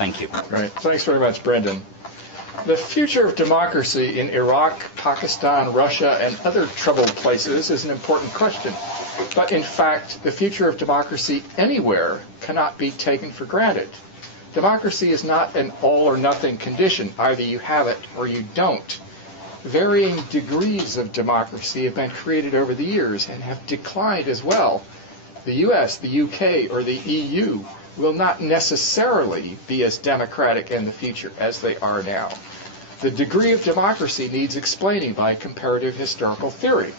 Thank you. Right. Thanks very much, Brendan. The future of democracy in Iraq, Pakistan, Russia, and other troubled places is an important question. But in fact, the future of democracy anywhere cannot be taken for granted. Democracy is not an all-or-nothing condition. Either you have it or you don't. Varying degrees of democracy have been created over the years and have declined as well. The US, the UK, or the EU will not necessarily be as democratic in the future as they are now. The degree of democracy needs explaining by comparative historical theory.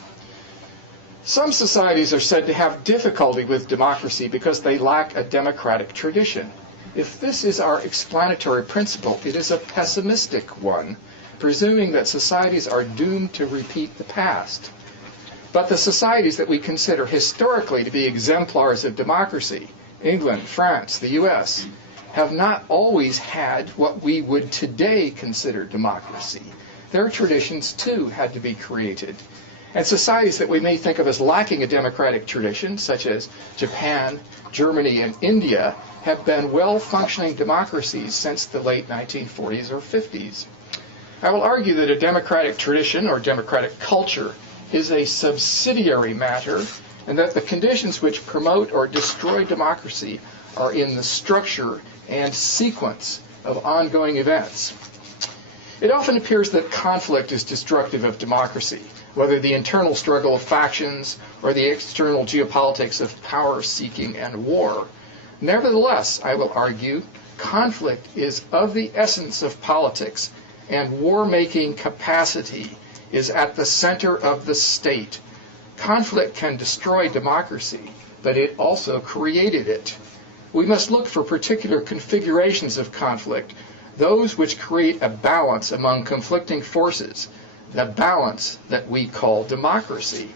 Some societies are said to have difficulty with democracy because they lack a democratic tradition. If this is our explanatory principle, it is a pessimistic one, presuming that societies are doomed to repeat the past. But the societies that we consider historically to be exemplars of democracy, England, France, the US, have not always had what we would today consider democracy. Their traditions, too, had to be created. And societies that we may think of as lacking a democratic tradition, such as Japan, Germany, and India, have been well-functioning democracies since the late 1940s or 50s. I will argue that a democratic tradition or democratic culture is a subsidiary matter, and that the conditions which promote or destroy democracy are in the structure and sequence of ongoing events. It often appears that conflict is destructive of democracy, whether the internal struggle of factions or the external geopolitics of power-seeking and war. Nevertheless, I will argue, conflict is of the essence of politics, and war-making capacity is at the center of the state. Conflict can destroy democracy, but it also created it. We must look for particular configurations of conflict, those which create a balance among conflicting forces, the balance that we call democracy.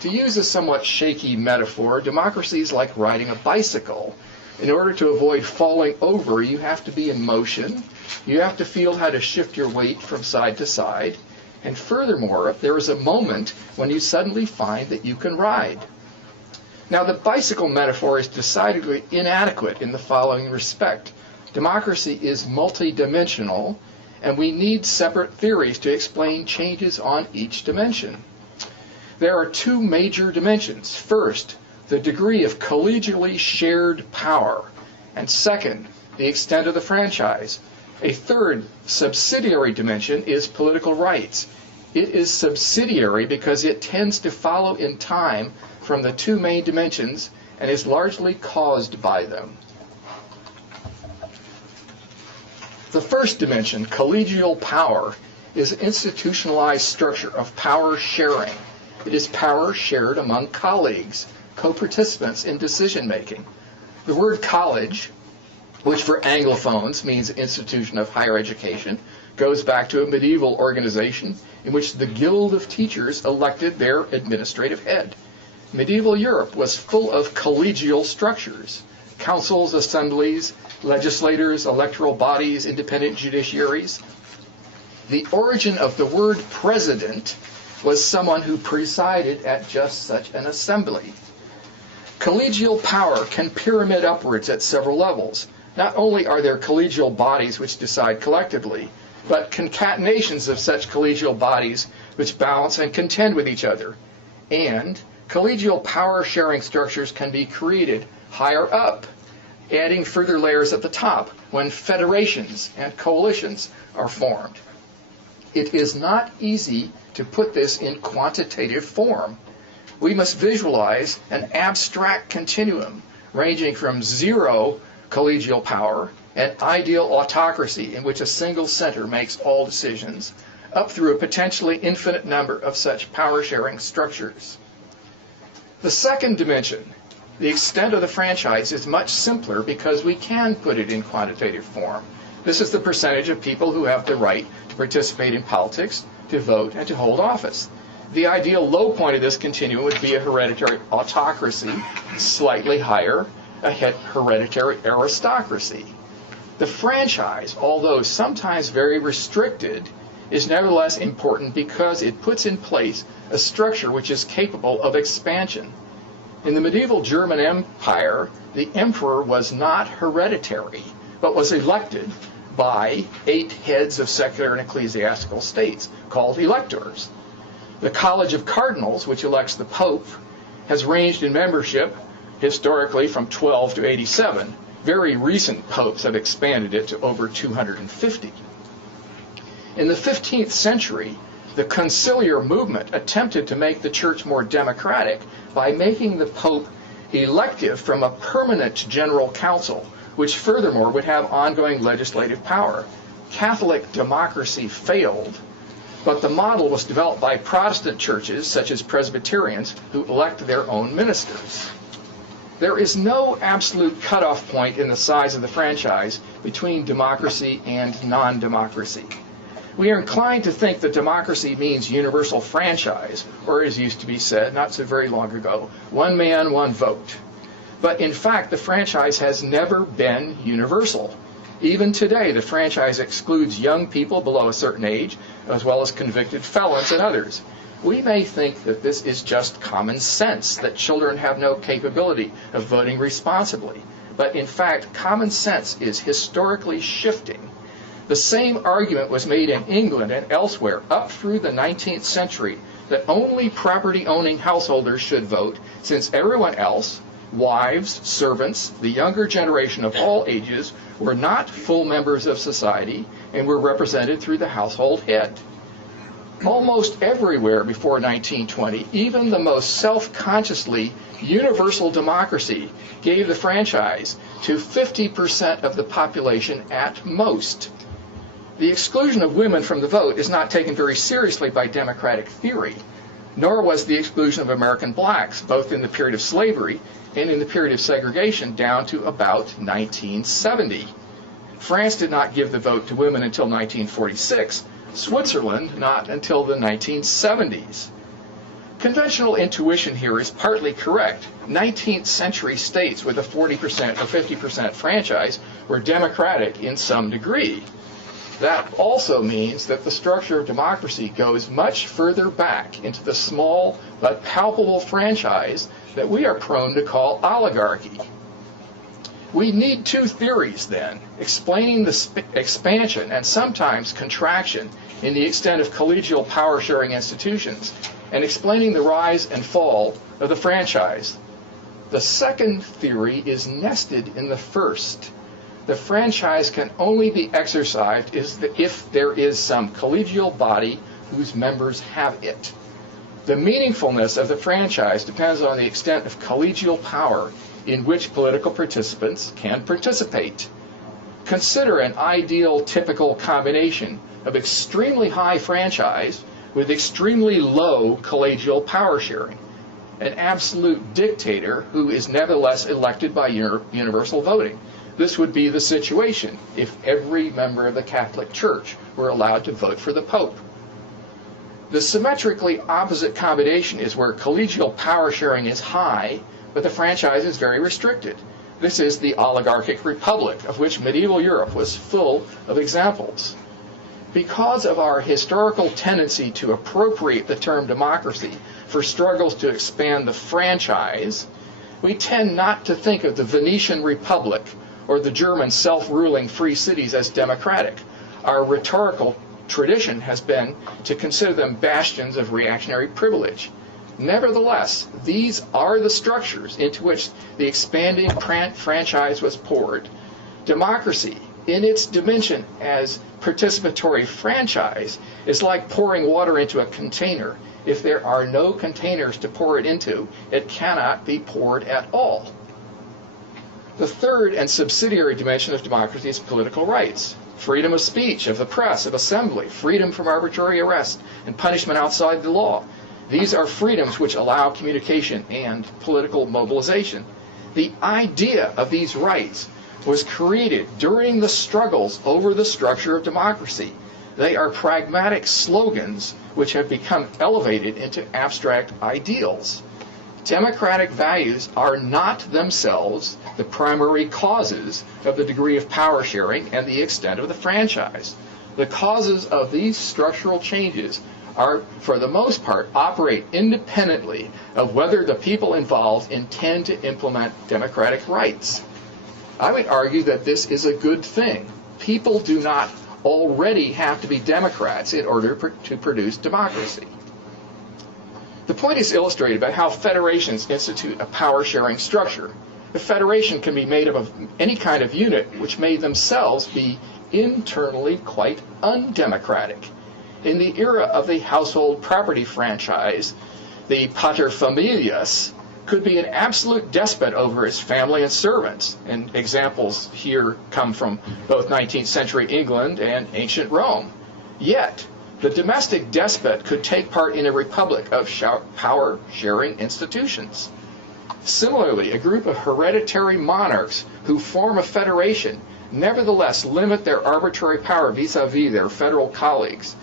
To use a somewhat shaky metaphor, democracy is like riding a bicycle. In order to avoid falling over, you have to be in motion. You have to feel how to shift your weight from side to side. And furthermore, there is a moment when you suddenly find that you can ride. Now, the bicycle metaphor is decidedly inadequate in the following respect. Democracy is multidimensional, and we need separate theories to explain changes on each dimension. There are two major dimensions. First, the degree of collegially shared power, and second, the extent of the franchise. A third subsidiary dimension is political rights. It is subsidiary because it tends to follow in time from the two main dimensions and is largely caused by them. The first dimension, collegial power, is an institutionalized structure of power sharing. It is power shared among colleagues, co-participants in decision-making. The word college, which for Anglophones means institution of higher education, goes back to a medieval organization in which the Guild of Teachers elected their administrative head. Medieval Europe was full of collegial structures, councils, assemblies, legislators, electoral bodies, independent judiciaries. The origin of the word president was someone who presided at just such an assembly. Collegial power can pyramid upwards at several levels. Not only are there collegial bodies which decide collectively, but concatenations of such collegial bodies which balance and contend with each other. And collegial power-sharing structures can be created higher up, adding further layers at the top when federations and coalitions are formed. It is not easy to put this in quantitative form. We must visualize an abstract continuum ranging from zero collegial power, an ideal autocracy in which a single center makes all decisions, up through a potentially infinite number of such power-sharing structures. The second dimension, the extent of the franchise, is much simpler because we can put it in quantitative form. This is the percentage of people who have the right to participate in politics, to vote, and to hold office. The ideal low point of this continuum would be a hereditary autocracy, slightly higher, a hereditary aristocracy. The franchise, although sometimes very restricted, is nevertheless important because it puts in place a structure which is capable of expansion. In the medieval German Empire, the emperor was not hereditary, but was elected by 8 heads of secular and ecclesiastical states, called electors. The College of Cardinals, which elects the Pope, has ranged in membership historically from 12 to 87. Very recent popes have expanded it to over 250. In the 15th century, the conciliar movement attempted to make the church more democratic by making the Pope elective from a permanent general council, which furthermore would have ongoing legislative power. Catholic democracy failed, but the model was developed by Protestant churches, such as Presbyterians, who elect their own ministers. There is no absolute cutoff point in the size of the franchise between democracy and non-democracy. We are inclined to think that democracy means universal franchise, or as used to be said not so very long ago, one man, one vote. But in fact, the franchise has never been universal. Even today, the franchise excludes young people below a certain age, as well as convicted felons and others. We may think that this is just common sense, that children have no capability of voting responsibly. But in fact, common sense is historically shifting. The same argument was made in England and elsewhere up through the 19th century, that only property-owning householders should vote, since everyone else, wives, servants, the younger generation of all ages, were not full members of society and were represented through the household head. Almost everywhere before 1920, even the most self-consciously universal democracy gave the franchise to 50% of the population at most. The exclusion of women from the vote is not taken very seriously by democratic theory, nor was the exclusion of American blacks, both in the period of slavery and in the period of segregation, down to about 1970. France did not give the vote to women until 1946, Switzerland not until the 1970s. Conventional intuition here is partly correct. 19th century states with a 40% or 50% franchise were democratic in some degree. That also means that the structure of democracy goes much further back into the small but palpable franchise that we are prone to call oligarchy. We need 2 theories, then, explaining the expansion and sometimes contraction in the extent of collegial power-sharing institutions, and explaining the rise and fall of the franchise. The second theory is nested in the first. The franchise can only be exercised if there is some collegial body whose members have it. The meaningfulness of the franchise depends on the extent of collegial power in which political participants can participate. Consider an ideal typical combination of extremely high franchise with extremely low collegial power sharing. An absolute dictator who is nevertheless elected by universal voting. This would be the situation if every member of the Catholic Church were allowed to vote for the Pope. The symmetrically opposite combination is where collegial power sharing is high, but the franchise is very restricted. This is the oligarchic republic, of which medieval Europe was full of examples. Because of our historical tendency to appropriate the term democracy for struggles to expand the franchise, we tend not to think of the Venetian Republic or the German self-ruling free cities as democratic. Our rhetorical tradition has been to consider them bastions of reactionary privilege. Nevertheless, these are the structures into which the expanding franchise was poured. Democracy, in its dimension as participatory franchise, is like pouring water into a container. If there are no containers to pour it into, it cannot be poured at all. The third and subsidiary dimension of democracy is political rights. Freedom of speech, of the press, of assembly, freedom from arbitrary arrest and punishment outside the law. These are freedoms which allow communication and political mobilization. The idea of these rights was created during the struggles over the structure of democracy. They are pragmatic slogans which have become elevated into abstract ideals. Democratic values are not themselves the primary causes of the degree of power sharing and the extent of the franchise. The causes of these structural changes are, for the most part, operate independently of whether the people involved intend to implement democratic rights. I would argue that this is a good thing. People do not already have to be democrats in order to produce democracy. The point is illustrated by how federations institute a power-sharing structure. The federation can be made up of any kind of unit which may themselves be internally quite undemocratic. In the era of the household property franchise, the paterfamilias could be an absolute despot over his family and servants. And examples here come from both 19th century England and ancient Rome. Yet, the domestic despot could take part in a republic of power-sharing institutions. Similarly, a group of hereditary monarchs who form a federation nevertheless limit their arbitrary power vis-à-vis their federal colleagues.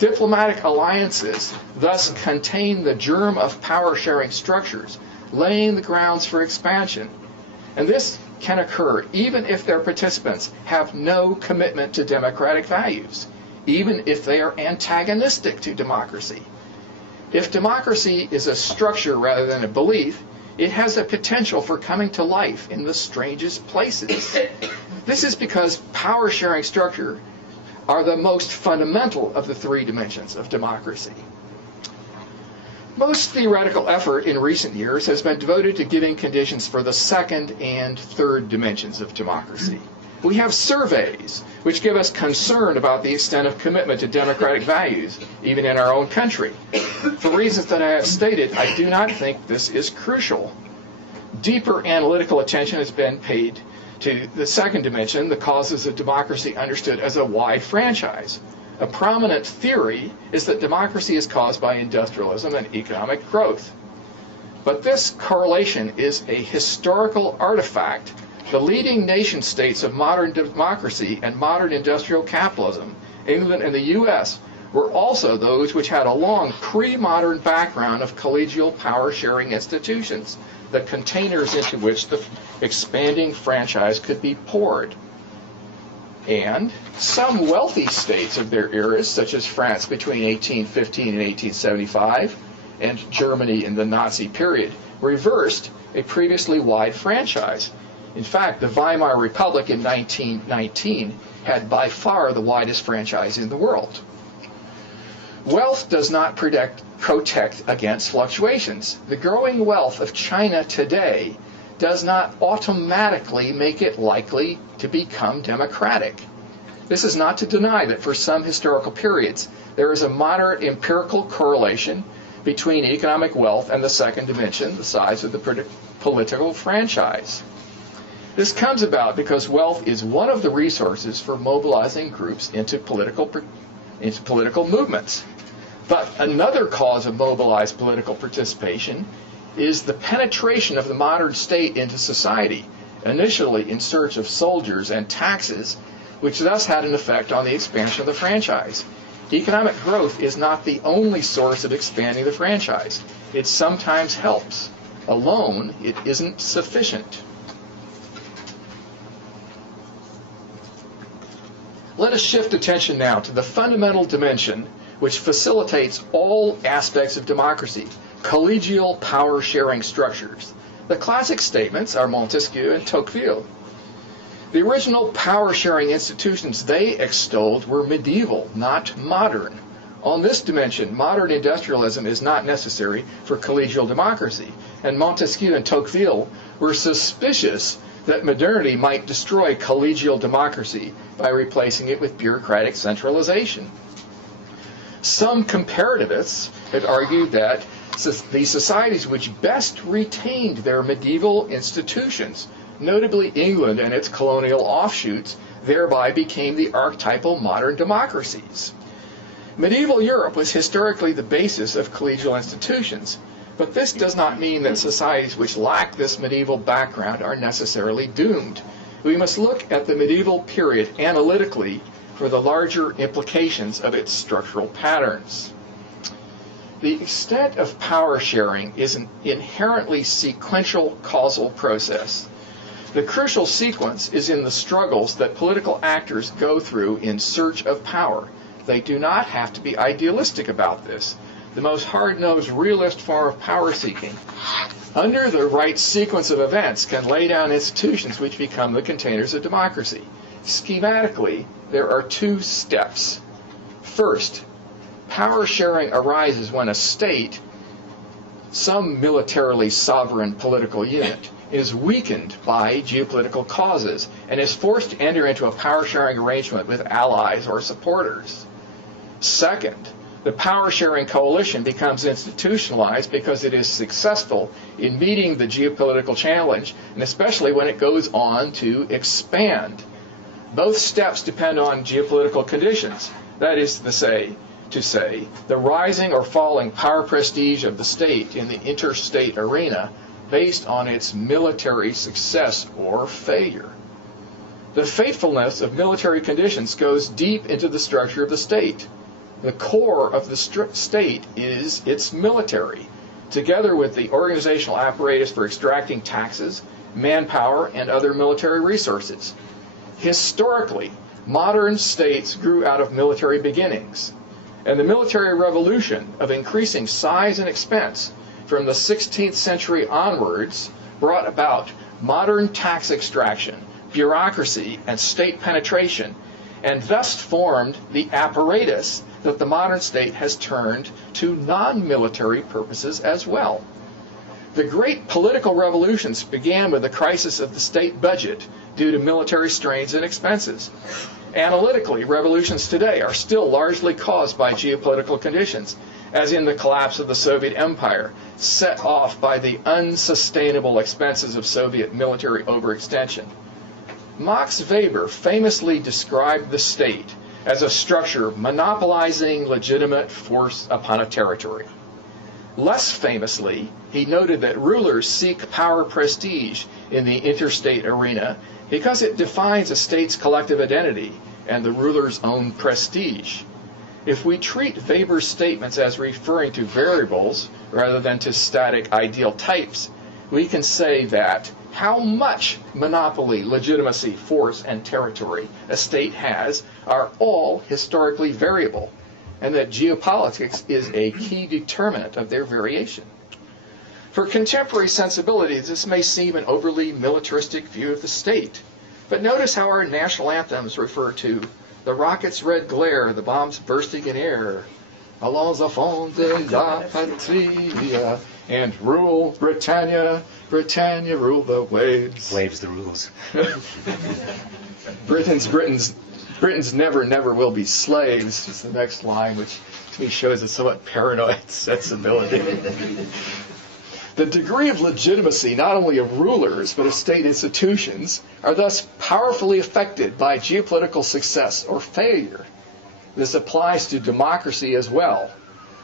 Diplomatic alliances thus contain the germ of power-sharing structures, laying the grounds for expansion. And this can occur even if their participants have no commitment to democratic values, even if they are antagonistic to democracy. If democracy is a structure rather than a belief, it has a potential for coming to life in the strangest places. This is because power-sharing structure are the most fundamental of the three dimensions of democracy. Most theoretical effort in recent years has been devoted to giving conditions for the second and third dimensions of democracy. We have surveys which give us concern about the extent of commitment to democratic values, even in our own country. For reasons that I have stated, I do not think this is crucial. Deeper analytical attention has been paid to the second dimension, the causes of democracy understood as a wide franchise. A prominent theory is that democracy is caused by industrialism and economic growth. But this correlation is a historical artifact. The leading nation states of modern democracy and modern industrial capitalism, England and the U.S., were also those which had a long pre-modern background of collegial power-sharing institutions, the containers into which the expanding franchise could be poured. And some wealthy states of their eras, such as France between 1815 and 1875, and Germany in the Nazi period, reversed a previously wide franchise. In fact, the Weimar Republic in 1919 had by far the widest franchise in the world. Wealth does not protect against fluctuations. The growing wealth of China today does not automatically make it likely to become democratic. This is not to deny that for some historical periods there is a moderate empirical correlation between economic wealth and the second dimension, the size of the political franchise. This comes about because wealth is one of the resources for mobilizing groups into political movements. But another cause of mobilized political participation is the penetration of the modern state into society, initially in search of soldiers and taxes, which thus had an effect on the expansion of the franchise. Economic growth is not the only source of expanding the franchise. It sometimes helps. Alone, it isn't sufficient. Let us shift attention now to the fundamental dimension which facilitates all aspects of democracy, collegial power-sharing structures. The classic statements are Montesquieu and Tocqueville. The original power-sharing institutions they extolled were medieval, not modern. On this dimension, modern industrialism is not necessary for collegial democracy, and Montesquieu and Tocqueville were suspicious that modernity might destroy collegial democracy by replacing it with bureaucratic centralization. Some comparativists have argued that the societies which best retained their medieval institutions, notably England and its colonial offshoots, thereby became the archetypal modern democracies. Medieval Europe was historically the basis of collegial institutions, but this does not mean that societies which lack this medieval background are necessarily doomed. We must look at the medieval period analytically for the larger implications of its structural patterns. The extent of power sharing is an inherently sequential causal process. The crucial sequence is in the struggles that political actors go through in search of power. They do not have to be idealistic about this. the most hard-nosed realist form of power-seeking, under the right sequence of events, can lay down institutions which become the containers of democracy. Schematically, there are two steps. First, power sharing arises when a state, some militarily sovereign political unit, is weakened by geopolitical causes and is forced to enter into a power-sharing arrangement with allies or supporters. Second, the power-sharing coalition becomes institutionalized because it is successful in meeting the geopolitical challenge, and especially when it goes on to expand. Both steps depend on geopolitical conditions. That is to say, the rising or falling power prestige of the state in the interstate arena based on its military success or failure. The faithfulness of military conditions goes deep into the structure of the state. The core of the state is its military, together with the organizational apparatus for extracting taxes, manpower, and other military resources. Historically, modern states grew out of military beginnings, and the military revolution of increasing size and expense from the 16th century onwards brought about modern tax extraction, bureaucracy, and state penetration, and thus formed the apparatus that the modern state has turned to non-military purposes as well. The great political revolutions began with the crisis of the state budget due to military strains and expenses. Analytically, revolutions today are still largely caused by geopolitical conditions, as in the collapse of the Soviet Empire, set off by the unsustainable expenses of Soviet military overextension. Max Weber famously described the state as a structure monopolizing legitimate force upon a territory. Less famously, he noted that rulers seek power prestige in the interstate arena because it defines a state's collective identity and the ruler's own prestige. If we treat Weber's statements as referring to variables rather than to static ideal types, we can say that how much monopoly, legitimacy, force, and territory a state has are all historically variable, and that geopolitics is a key determinant of their variation. For contemporary sensibilities, this may seem an overly militaristic view of the state, but notice how our national anthems refer to the rocket's red glare, the bombs bursting in air, allons enfants de la patrie, and rule Britannia, Britannia, rule the waves. Waves the rules. Britons never will be slaves, is the next line, which to me shows a somewhat paranoid sensibility. The degree of legitimacy, not only of rulers, but of state institutions, are thus powerfully affected by geopolitical success or failure. This applies to democracy as well.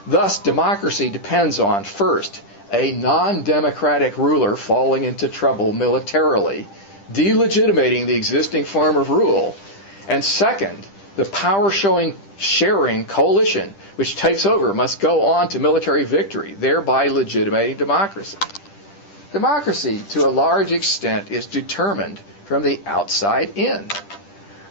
Thus, democracy depends on, first, a non-democratic ruler falling into trouble militarily, delegitimating the existing form of rule, and second, the power-sharing coalition which takes over must go on to military victory, thereby legitimating democracy. Democracy, to a large extent, is determined from the outside in.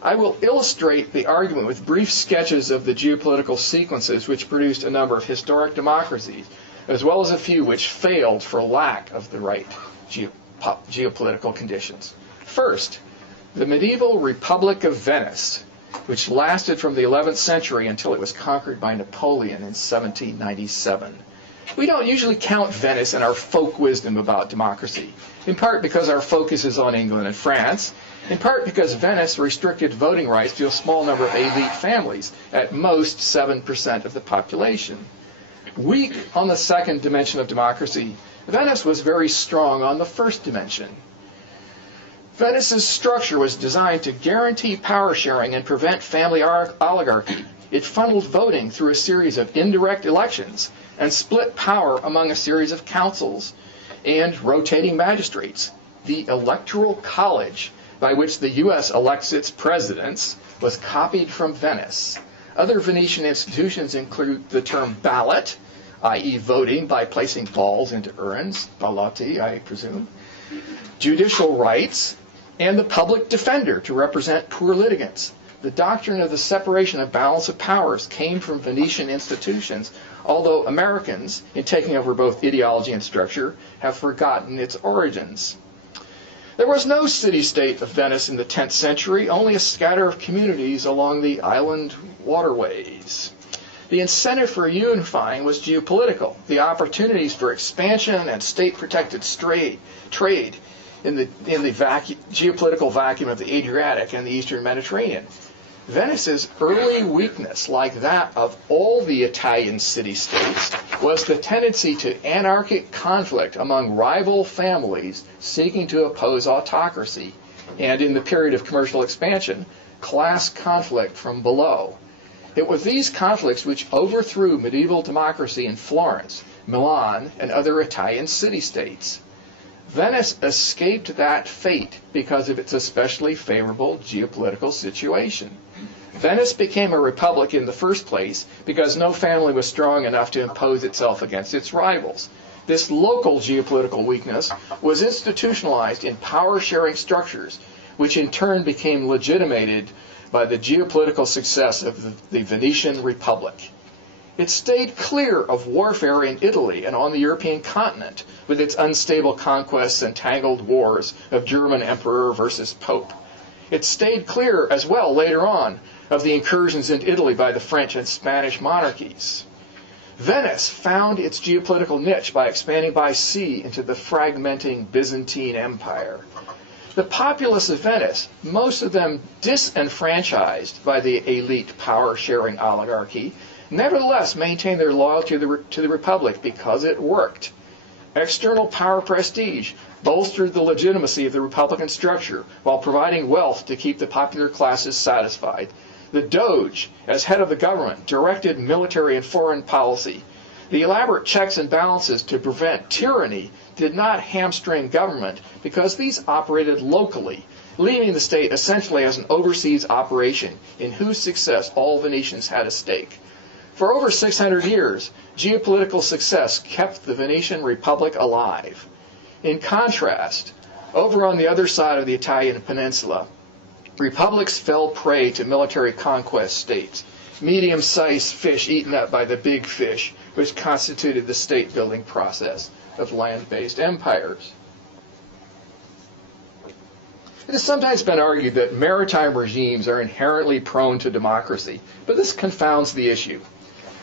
I will illustrate the argument with brief sketches of the geopolitical sequences which produced a number of historic democracies, as well as a few which failed for lack of the right geopolitical conditions. First, the medieval Republic of Venice, which lasted from the 11th century until it was conquered by Napoleon in 1797. We don't usually count Venice in our folk wisdom about democracy, in part because our focus is on England and France, in part because Venice restricted voting rights to a small number of elite families, at most 7% of the population. Weak on the second dimension of democracy, Venice was very strong on the first dimension. Venice's structure was designed to guarantee power sharing and prevent family oligarchy. It funneled voting through a series of indirect elections and split power among a series of councils and rotating magistrates. The Electoral College, by which the U.S. elects its presidents, was copied from Venice. Other Venetian institutions include the term ballot, i.e. voting by placing balls into urns, ballotti, I presume, judicial rights, and the public defender to represent poor litigants. The doctrine of the separation of balance of powers came from Venetian institutions, although Americans, in taking over both ideology and structure, have forgotten its origins. There was no city-state of Venice in the 10th century, only a scatter of communities along the island waterways. The incentive for unifying was geopolitical. The opportunities for expansion and state-protected trade in the geopolitical vacuum of the Adriatic and the Eastern Mediterranean. Venice's early weakness, like that of all the Italian city-states, was the tendency to anarchic conflict among rival families seeking to oppose autocracy, and in the period of commercial expansion, class conflict from below. It was these conflicts which overthrew medieval democracy in Florence, Milan, and other Italian city-states. Venice escaped that fate because of its especially favorable geopolitical situation. Venice became a republic in the first place because no family was strong enough to impose itself against its rivals. This local geopolitical weakness was institutionalized in power-sharing structures, which in turn became legitimated by the geopolitical success of the Venetian Republic. It stayed clear of warfare in Italy and on the European continent, with its unstable conquests and tangled wars of German emperor versus pope. It stayed clear as well later on of the incursions into Italy by the French and Spanish monarchies. Venice found its geopolitical niche by expanding by sea into the fragmenting Byzantine Empire. The populace of Venice, most of them disenfranchised by the elite power-sharing oligarchy, nevertheless maintained their loyalty to the Republic because it worked. External power prestige bolstered the legitimacy of the Republican structure while providing wealth to keep the popular classes satisfied. The Doge, as head of the government, directed military and foreign policy. The elaborate checks and balances to prevent tyranny did not hamstring government because these operated locally, leaving the state essentially as an overseas operation in whose success all Venetians had a stake. For over 600 years, geopolitical success kept the Venetian Republic alive. In contrast, over on the other side of the Italian peninsula, republics fell prey to military conquest states, medium-sized fish eaten up by the big fish, which constituted the state-building process of land-based empires. It has sometimes been argued that maritime regimes are inherently prone to democracy, but this confounds the issue.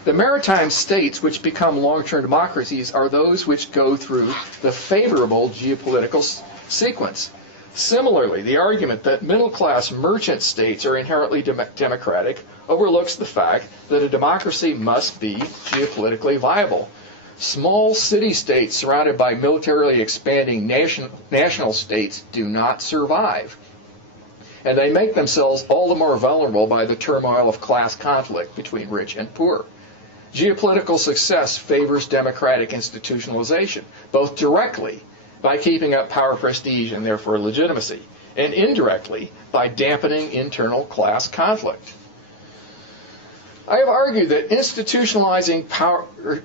The maritime states which become long-term democracies are those which go through the favorable geopolitical sequence. Similarly, the argument that middle-class merchant states are inherently democratic overlooks the fact that a democracy must be geopolitically viable. Small city-states surrounded by militarily expanding national states do not survive, and they make themselves all the more vulnerable by the turmoil of class conflict between rich and poor. Geopolitical success favors democratic institutionalization, both directly by keeping up power prestige and therefore legitimacy, and indirectly by dampening internal class conflict. I have argued that institutionalizing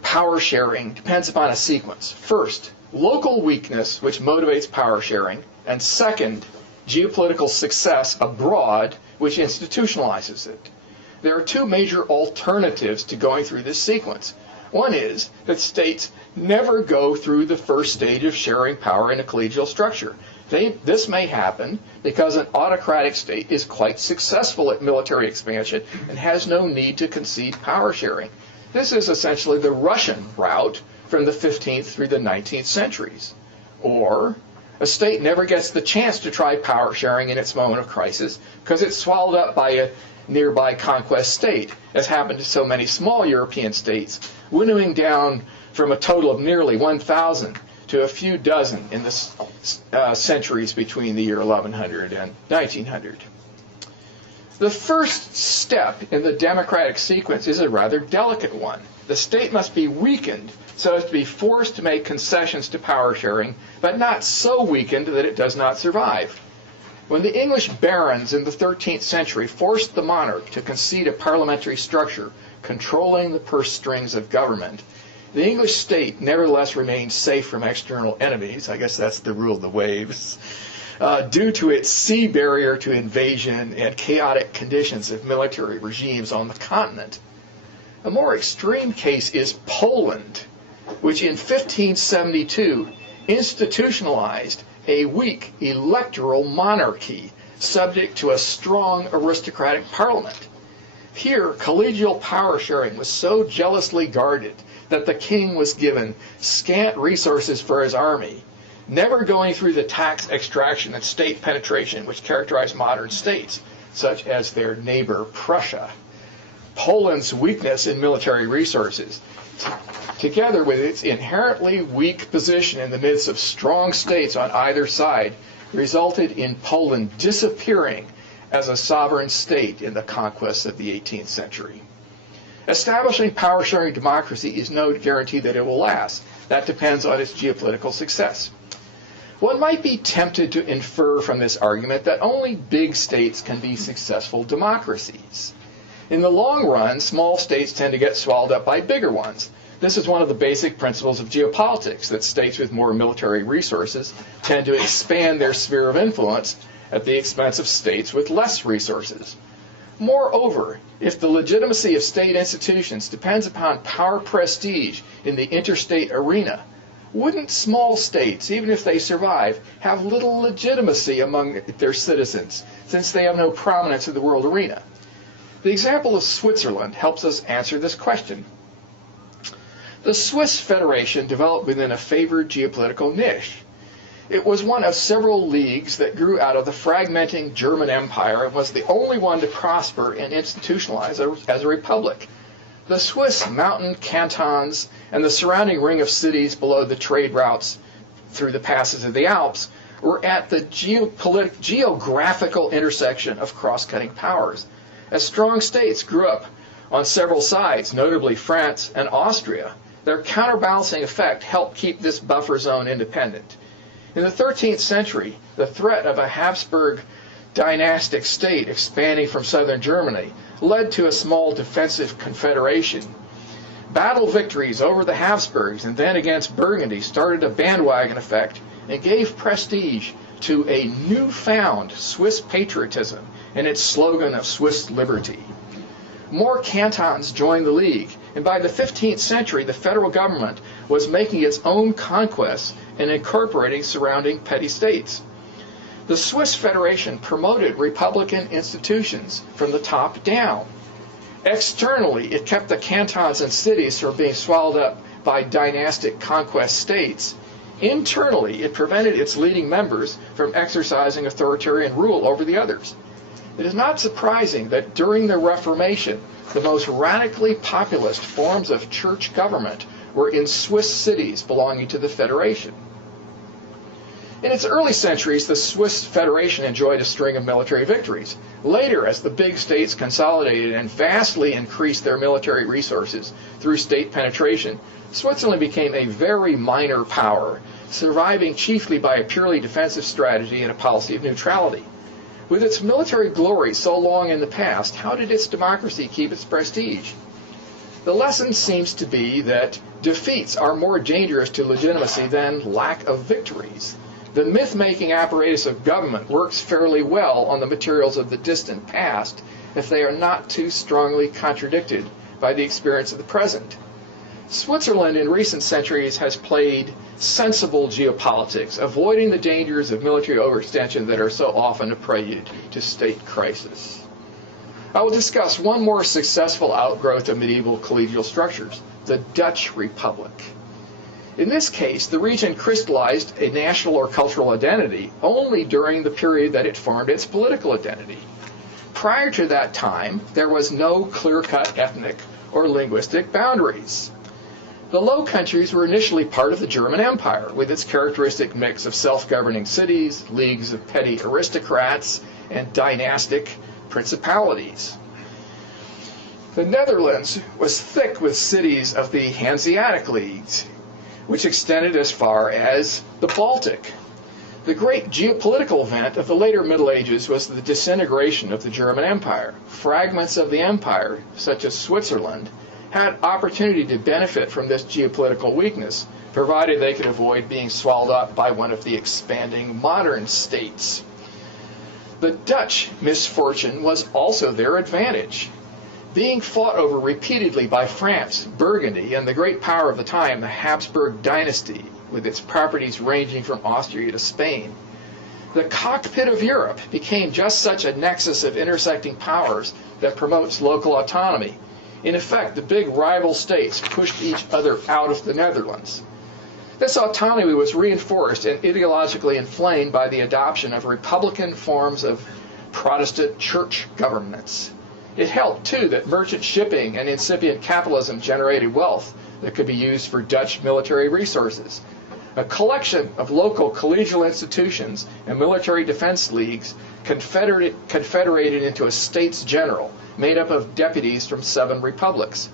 power sharing depends upon a sequence. First, local weakness, which motivates power sharing, and second, geopolitical success abroad, which institutionalizes it. There are two major alternatives to going through this sequence. One is that states never go through the first stage of sharing power in a collegial structure. This may happen because an autocratic state is quite successful at military expansion and has no need to concede power sharing. This is essentially the Russian route from the 15th through the 19th centuries. Or a state never gets the chance to try power sharing in its moment of crisis because it's swallowed up by a nearby conquest state, as happened to so many small European states, winnowing down from a total of nearly 1,000 to a few dozen in the centuries between the year 1100 and 1900. The first step in the democratic sequence is a rather delicate one. The state must be weakened so as to be forced to make concessions to power sharing, but not so weakened that it does not survive. When the English barons in the 13th century forced the monarch to concede a parliamentary structure controlling the purse strings of government, the English state nevertheless remained safe from external enemies. I guess that's the rule of the waves. due to its sea barrier to invasion and chaotic conditions of military regimes on the continent. A more extreme case is Poland, which in 1572 institutionalized a weak electoral monarchy subject to a strong aristocratic parliament. Here, collegial power sharing was so jealously guarded that the king was given scant resources for his army, never going through the tax extraction and state penetration which characterize modern states, such as their neighbor Prussia. Poland's weakness in military resources, together with its inherently weak position in the midst of strong states on either side, resulted in Poland disappearing as a sovereign state in the conquests of the 18th century. Establishing power-sharing democracy is no guarantee that it will last. That depends on its geopolitical success. One might be tempted to infer from this argument that only big states can be successful democracies. In the long run, small states tend to get swallowed up by bigger ones. This is one of the basic principles of geopolitics, that states with more military resources tend to expand their sphere of influence at the expense of states with less resources. Moreover, if the legitimacy of state institutions depends upon power prestige in the interstate arena, wouldn't small states, even if they survive, have little legitimacy among their citizens, since they have no prominence in the world arena? The example of Switzerland helps us answer this question. The Swiss Federation developed within a favored geopolitical niche. It was one of several leagues that grew out of the fragmenting German Empire and was the only one to prosper and institutionalize as a republic. The Swiss mountain cantons and the surrounding ring of cities below the trade routes through the passes of the Alps were at the geographical intersection of cross-cutting powers. As strong states grew up on several sides, notably France and Austria, their counterbalancing effect helped keep this buffer zone independent. In the 13th century, the threat of a Habsburg dynastic state expanding from southern Germany led to a small defensive confederation. Battle victories over the Habsburgs and then against Burgundy started a bandwagon effect and gave prestige to a newfound Swiss patriotism and its slogan of Swiss liberty. More cantons joined the League, and by the 15th century, the federal government was making its own conquests and incorporating surrounding petty states. The Swiss Federation promoted republican institutions from the top down. Externally, it kept the cantons and cities from being swallowed up by dynastic conquest states. Internally, it prevented its leading members from exercising authoritarian rule over the others. It is not surprising that during the Reformation, the most radically populist forms of church government were in Swiss cities belonging to the Federation. In its early centuries, the Swiss Federation enjoyed a string of military victories. Later, as the big states consolidated and vastly increased their military resources through state penetration, Switzerland became a very minor power, surviving chiefly by a purely defensive strategy and a policy of neutrality. With its military glory so long in the past, how did its democracy keep its prestige? The lesson seems to be that defeats are more dangerous to legitimacy than lack of victories. The myth-making apparatus of government works fairly well on the materials of the distant past if they are not too strongly contradicted by the experience of the present. Switzerland in recent centuries has played sensible geopolitics, avoiding the dangers of military overextension that are so often a prelude to state crisis. I will discuss one more successful outgrowth of medieval collegial structures, the Dutch Republic. In this case, the region crystallized a national or cultural identity only during the period that it formed its political identity. Prior to that time, there was no clear-cut ethnic or linguistic boundaries. The Low Countries were initially part of the German Empire, with its characteristic mix of self-governing cities, leagues of petty aristocrats, and dynastic principalities. The Netherlands was thick with cities of the Hanseatic leagues, which extended as far as the Baltic. The great geopolitical event of the later Middle Ages was the disintegration of the German Empire. Fragments of the empire, such as Switzerland, had opportunity to benefit from this geopolitical weakness, provided they could avoid being swallowed up by one of the expanding modern states. The Dutch misfortune was also their advantage. Being fought over repeatedly by France, Burgundy, and the great power of the time, the Habsburg dynasty, with its properties ranging from Austria to Spain, the cockpit of Europe became just such a nexus of intersecting powers that promotes local autonomy. In effect, the big rival states pushed each other out of the Netherlands. This autonomy was reinforced and ideologically inflamed by the adoption of republican forms of Protestant church governments. It helped, too, that merchant shipping and incipient capitalism generated wealth that could be used for Dutch military resources. A collection of local collegial institutions and military defense leagues confederated into a States General made up of deputies from 7 republics.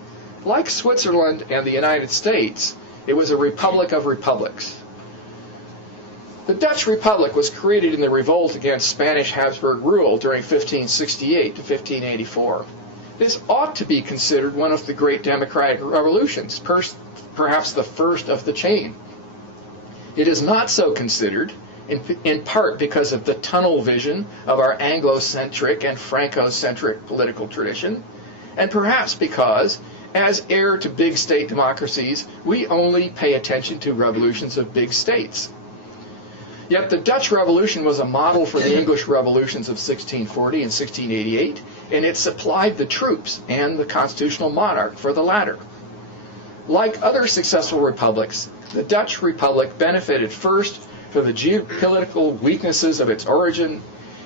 Like Switzerland and the United States, it was a republic of republics. The Dutch Republic was created in the revolt against Spanish Habsburg rule during 1568 to 1584. This ought to be considered one of the great democratic revolutions, perhaps the first of the chain. It is not so considered, in part because of the tunnel vision of our Anglo-centric and Franco-centric political tradition, and perhaps because, as heir to big state democracies, we only pay attention to revolutions of big states. Yet the Dutch Revolution was a model for the English revolutions of 1640 and 1688, and it supplied the troops and the constitutional monarch for the latter. Like other successful republics, the Dutch Republic benefited first from the geopolitical weaknesses of its origin,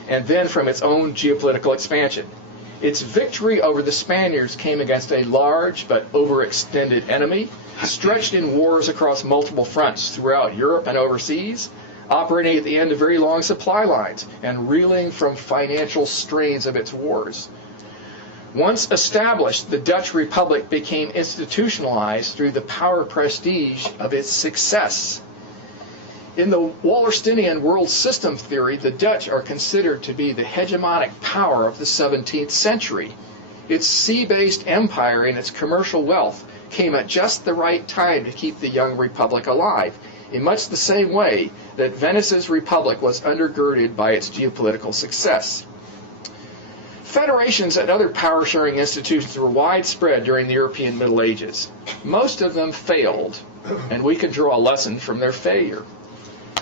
and then from its own geopolitical expansion. Its victory over the Spaniards came against a large but overextended enemy, stretched in wars across multiple fronts throughout Europe and overseas, operating at the end of very long supply lines, and reeling from financial strains of its wars. Once established, the Dutch Republic became institutionalized through the power prestige of its success. In the Wallersteinian world system theory, the Dutch are considered to be the hegemonic power of the 17th century. Its sea-based empire and its commercial wealth came at just the right time to keep the young republic alive, in much the same way that Venice's republic was undergirded by its geopolitical success. Federations and other power-sharing institutions were widespread during the European Middle Ages. Most of them failed, and we can draw a lesson from their failure.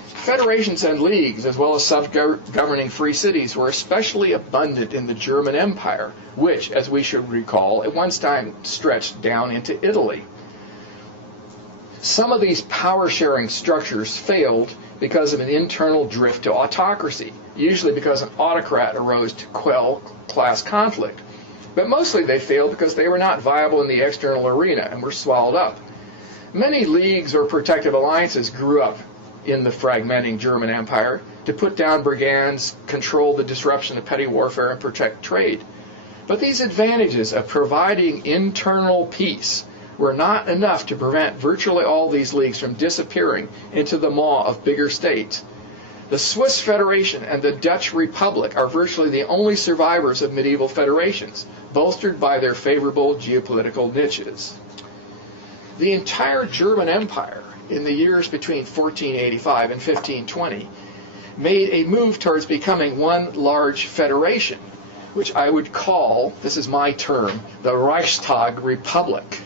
Federations and leagues, as well as self-governing free cities, were especially abundant in the German Empire, which, as we should recall, at one time stretched down into Italy. Some of these power-sharing structures failed because of an internal drift to autocracy, usually because an autocrat arose to quell class conflict. But mostly they failed because they were not viable in the external arena and were swallowed up. Many leagues or protective alliances grew up in the fragmenting German Empire to put down brigands, control the disruption of petty warfare, and protect trade. But these advantages of providing internal peace were not enough to prevent virtually all these leagues from disappearing into the maw of bigger states. The Swiss Federation and the Dutch Republic are virtually the only survivors of medieval federations, bolstered by their favorable geopolitical niches. The entire German Empire, in the years between 1485 and 1520, made a move towards becoming one large federation, which I would call, this is my term, the Reichstag Republic.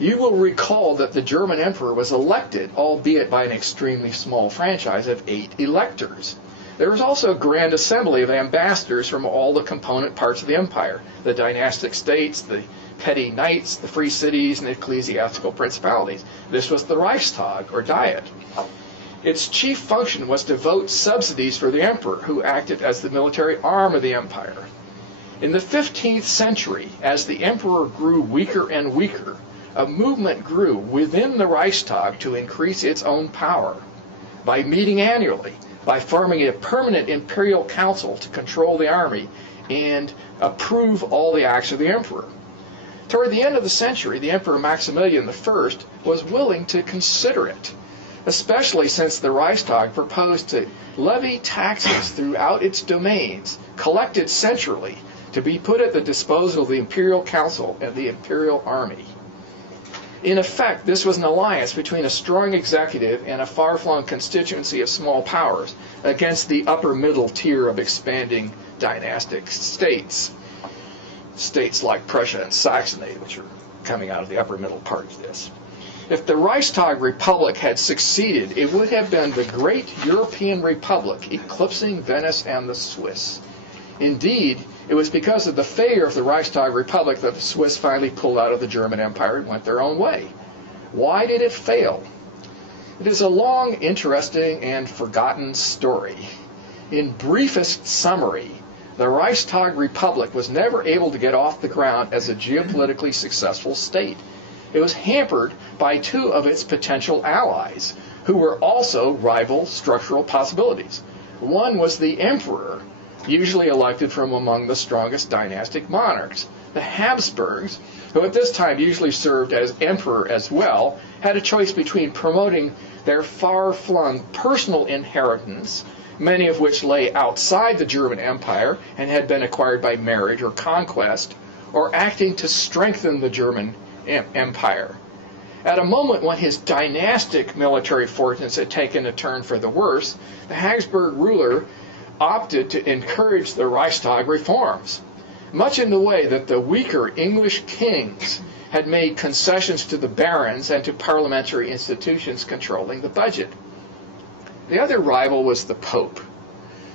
You will recall that the German emperor was elected, albeit by an extremely small franchise of 8 electors. There was also a grand assembly of ambassadors from all the component parts of the empire, the dynastic states, the petty knights, the free cities, and the ecclesiastical principalities. This was the Reichstag, or Diet. Its chief function was to vote subsidies for the emperor, who acted as the military arm of the empire. In the 15th century, as the emperor grew weaker and weaker, a movement grew within the Reichstag to increase its own power by meeting annually, by forming a permanent imperial council to control the army and approve all the acts of the emperor. Toward the end of the century, the Emperor Maximilian I was willing to consider it, especially since the Reichstag proposed to levy taxes throughout its domains, collected centrally, to be put at the disposal of the imperial council and the imperial army. In effect, this was an alliance between a strong executive and a far-flung constituency of small powers against the upper middle tier of expanding dynastic states. States like Prussia and Saxony, which are coming out of the upper middle part of this. If the Reichstag Republic had succeeded, it would have been the great European Republic, eclipsing Venice and the Swiss. Indeed, it was because of the failure of the Reichstag Republic that the Swiss finally pulled out of the German Empire and went their own way. Why did it fail? It is a long, interesting, and forgotten story. In briefest summary, the Reichstag Republic was never able to get off the ground as a geopolitically successful state. It was hampered by two of its potential allies, who were also rival structural possibilities. One was the emperor, usually elected from among the strongest dynastic monarchs. The Habsburgs, who at this time usually served as emperor as well, had a choice between promoting their far-flung personal inheritance, many of which lay outside the German Empire and had been acquired by marriage or conquest, or acting to strengthen the German Empire. At a moment when his dynastic military fortunes had taken a turn for the worse, the Habsburg ruler opted to encourage the Reichstag reforms, much in the way that the weaker English kings had made concessions to the barons and to parliamentary institutions controlling the budget. The other rival was the Pope.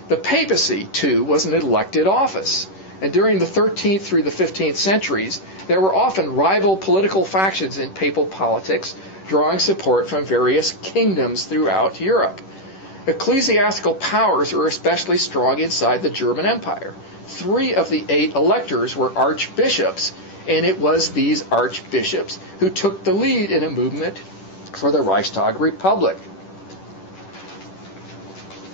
The papacy, too, was an elected office, and during the 13th through the 15th centuries, there were often rival political factions in papal politics, drawing support from various kingdoms throughout Europe. Ecclesiastical powers were especially strong inside the German Empire. 3 of the 8 electors were archbishops, and it was these archbishops who took the lead in a movement for the Reichstag Republic.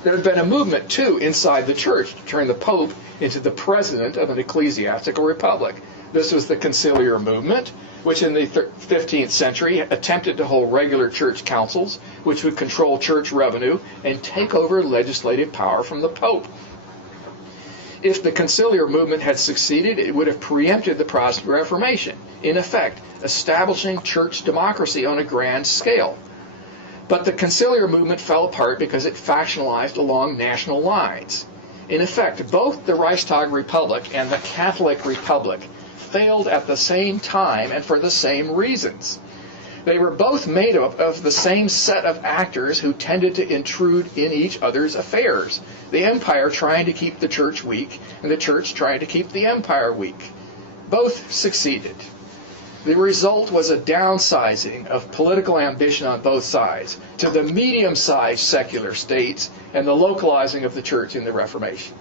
There had been a movement, too, inside the church to turn the Pope into the president of an ecclesiastical republic. This was the conciliar movement, which in the 15th century attempted to hold regular church councils, which would control church revenue and take over legislative power from the Pope. If the conciliar movement had succeeded, it would have preempted the Protestant Reformation, in effect, establishing church democracy on a grand scale. But the conciliar movement fell apart because it factionalized along national lines. In effect, both the Reichstag Republic and the Catholic Republic failed at the same time and for the same reasons. They were both made up of the same set of actors who tended to intrude in each other's affairs, the empire trying to keep the church weak and the church trying to keep the empire weak. Both succeeded. The result was a downsizing of political ambition on both sides to the medium-sized secular states and the localizing of the church in the Reformation.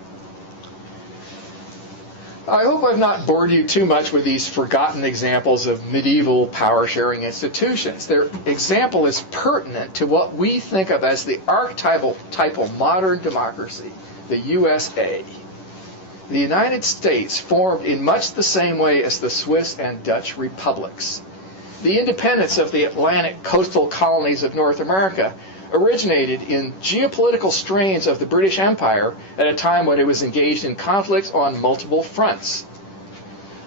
I hope I've not bored you too much with these forgotten examples of medieval power-sharing institutions. Their example is pertinent to what we think of as the archetypal modern democracy, the USA. The United States formed in much the same way as the Swiss and Dutch republics. The independence of the Atlantic coastal colonies of North America originated in geopolitical strains of the British Empire at a time when it was engaged in conflicts on multiple fronts.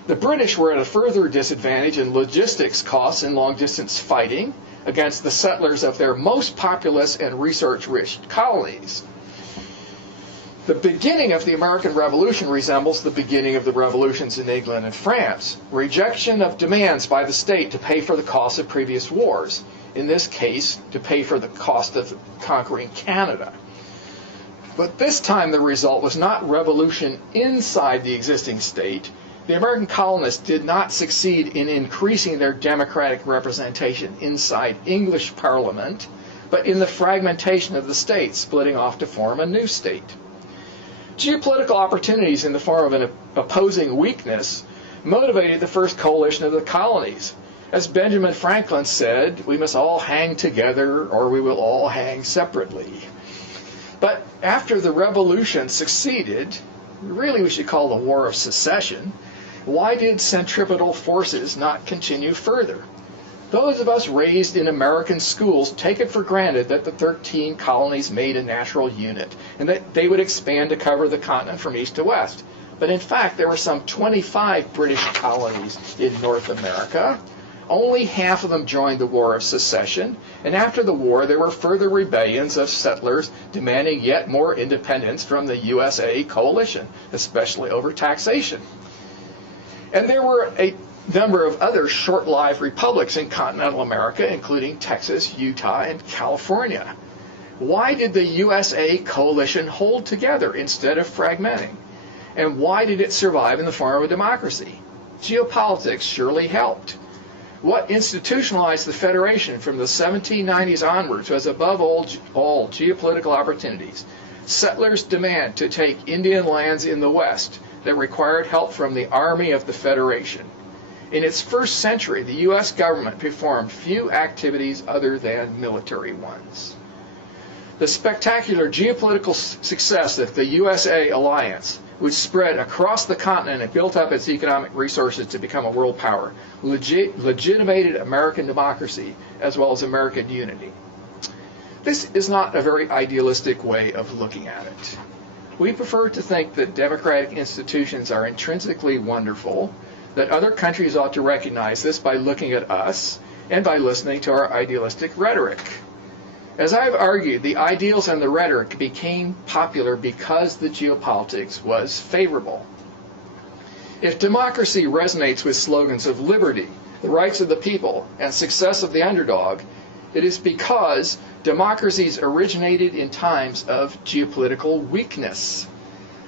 The British were at a further disadvantage in logistics costs and long-distance fighting against the settlers of their most populous and resource-rich colonies. The beginning of the American Revolution resembles the beginning of the revolutions in England and France. Rejection of demands by the state to pay for the cost of previous wars. In this case, to pay for the cost of conquering Canada. But this time the result was not revolution inside the existing state. The American colonists did not succeed in increasing their democratic representation inside English Parliament, but in the fragmentation of the state, splitting off to form a new state. Geopolitical opportunities in the form of an opposing weakness motivated the first coalition of the colonies. As Benjamin Franklin said, we must all hang together or we will all hang separately. But after the revolution succeeded, really we should call the War of Secession, why did centripetal forces not continue further? Those of us raised in American schools take it for granted that the 13 colonies made a natural unit and that they would expand to cover the continent from east to west. But in fact, there were some 25 British colonies in North America. only half of them joined the War of Secession, and after the war there were further rebellions of settlers demanding yet more independence from the USA coalition, especially over taxation. And there were a number of other short-lived republics in continental America, including Texas, Utah, and California. Why did the USA coalition hold together instead of fragmenting? And why did it survive in the form of a democracy? Geopolitics surely helped. What institutionalized the Federation from the 1790s onwards was above all geopolitical opportunities. Settlers' demand to take Indian lands in the West that required help from the Army of the Federation. In its first century, the U.S. government performed few activities other than military ones. The spectacular geopolitical success of the USA alliance, which spread across the continent and built up its economic resources to become a world power, legitimated American democracy as well as American unity. This is not a very idealistic way of looking at it. We prefer to think that democratic institutions are intrinsically wonderful, that other countries ought to recognize this by looking at us and by listening to our idealistic rhetoric. As I've argued, the ideals and the rhetoric became popular because the geopolitics was favorable. If democracy resonates with slogans of liberty, the rights of the people, and success of the underdog, it is because democracies originated in times of geopolitical weakness.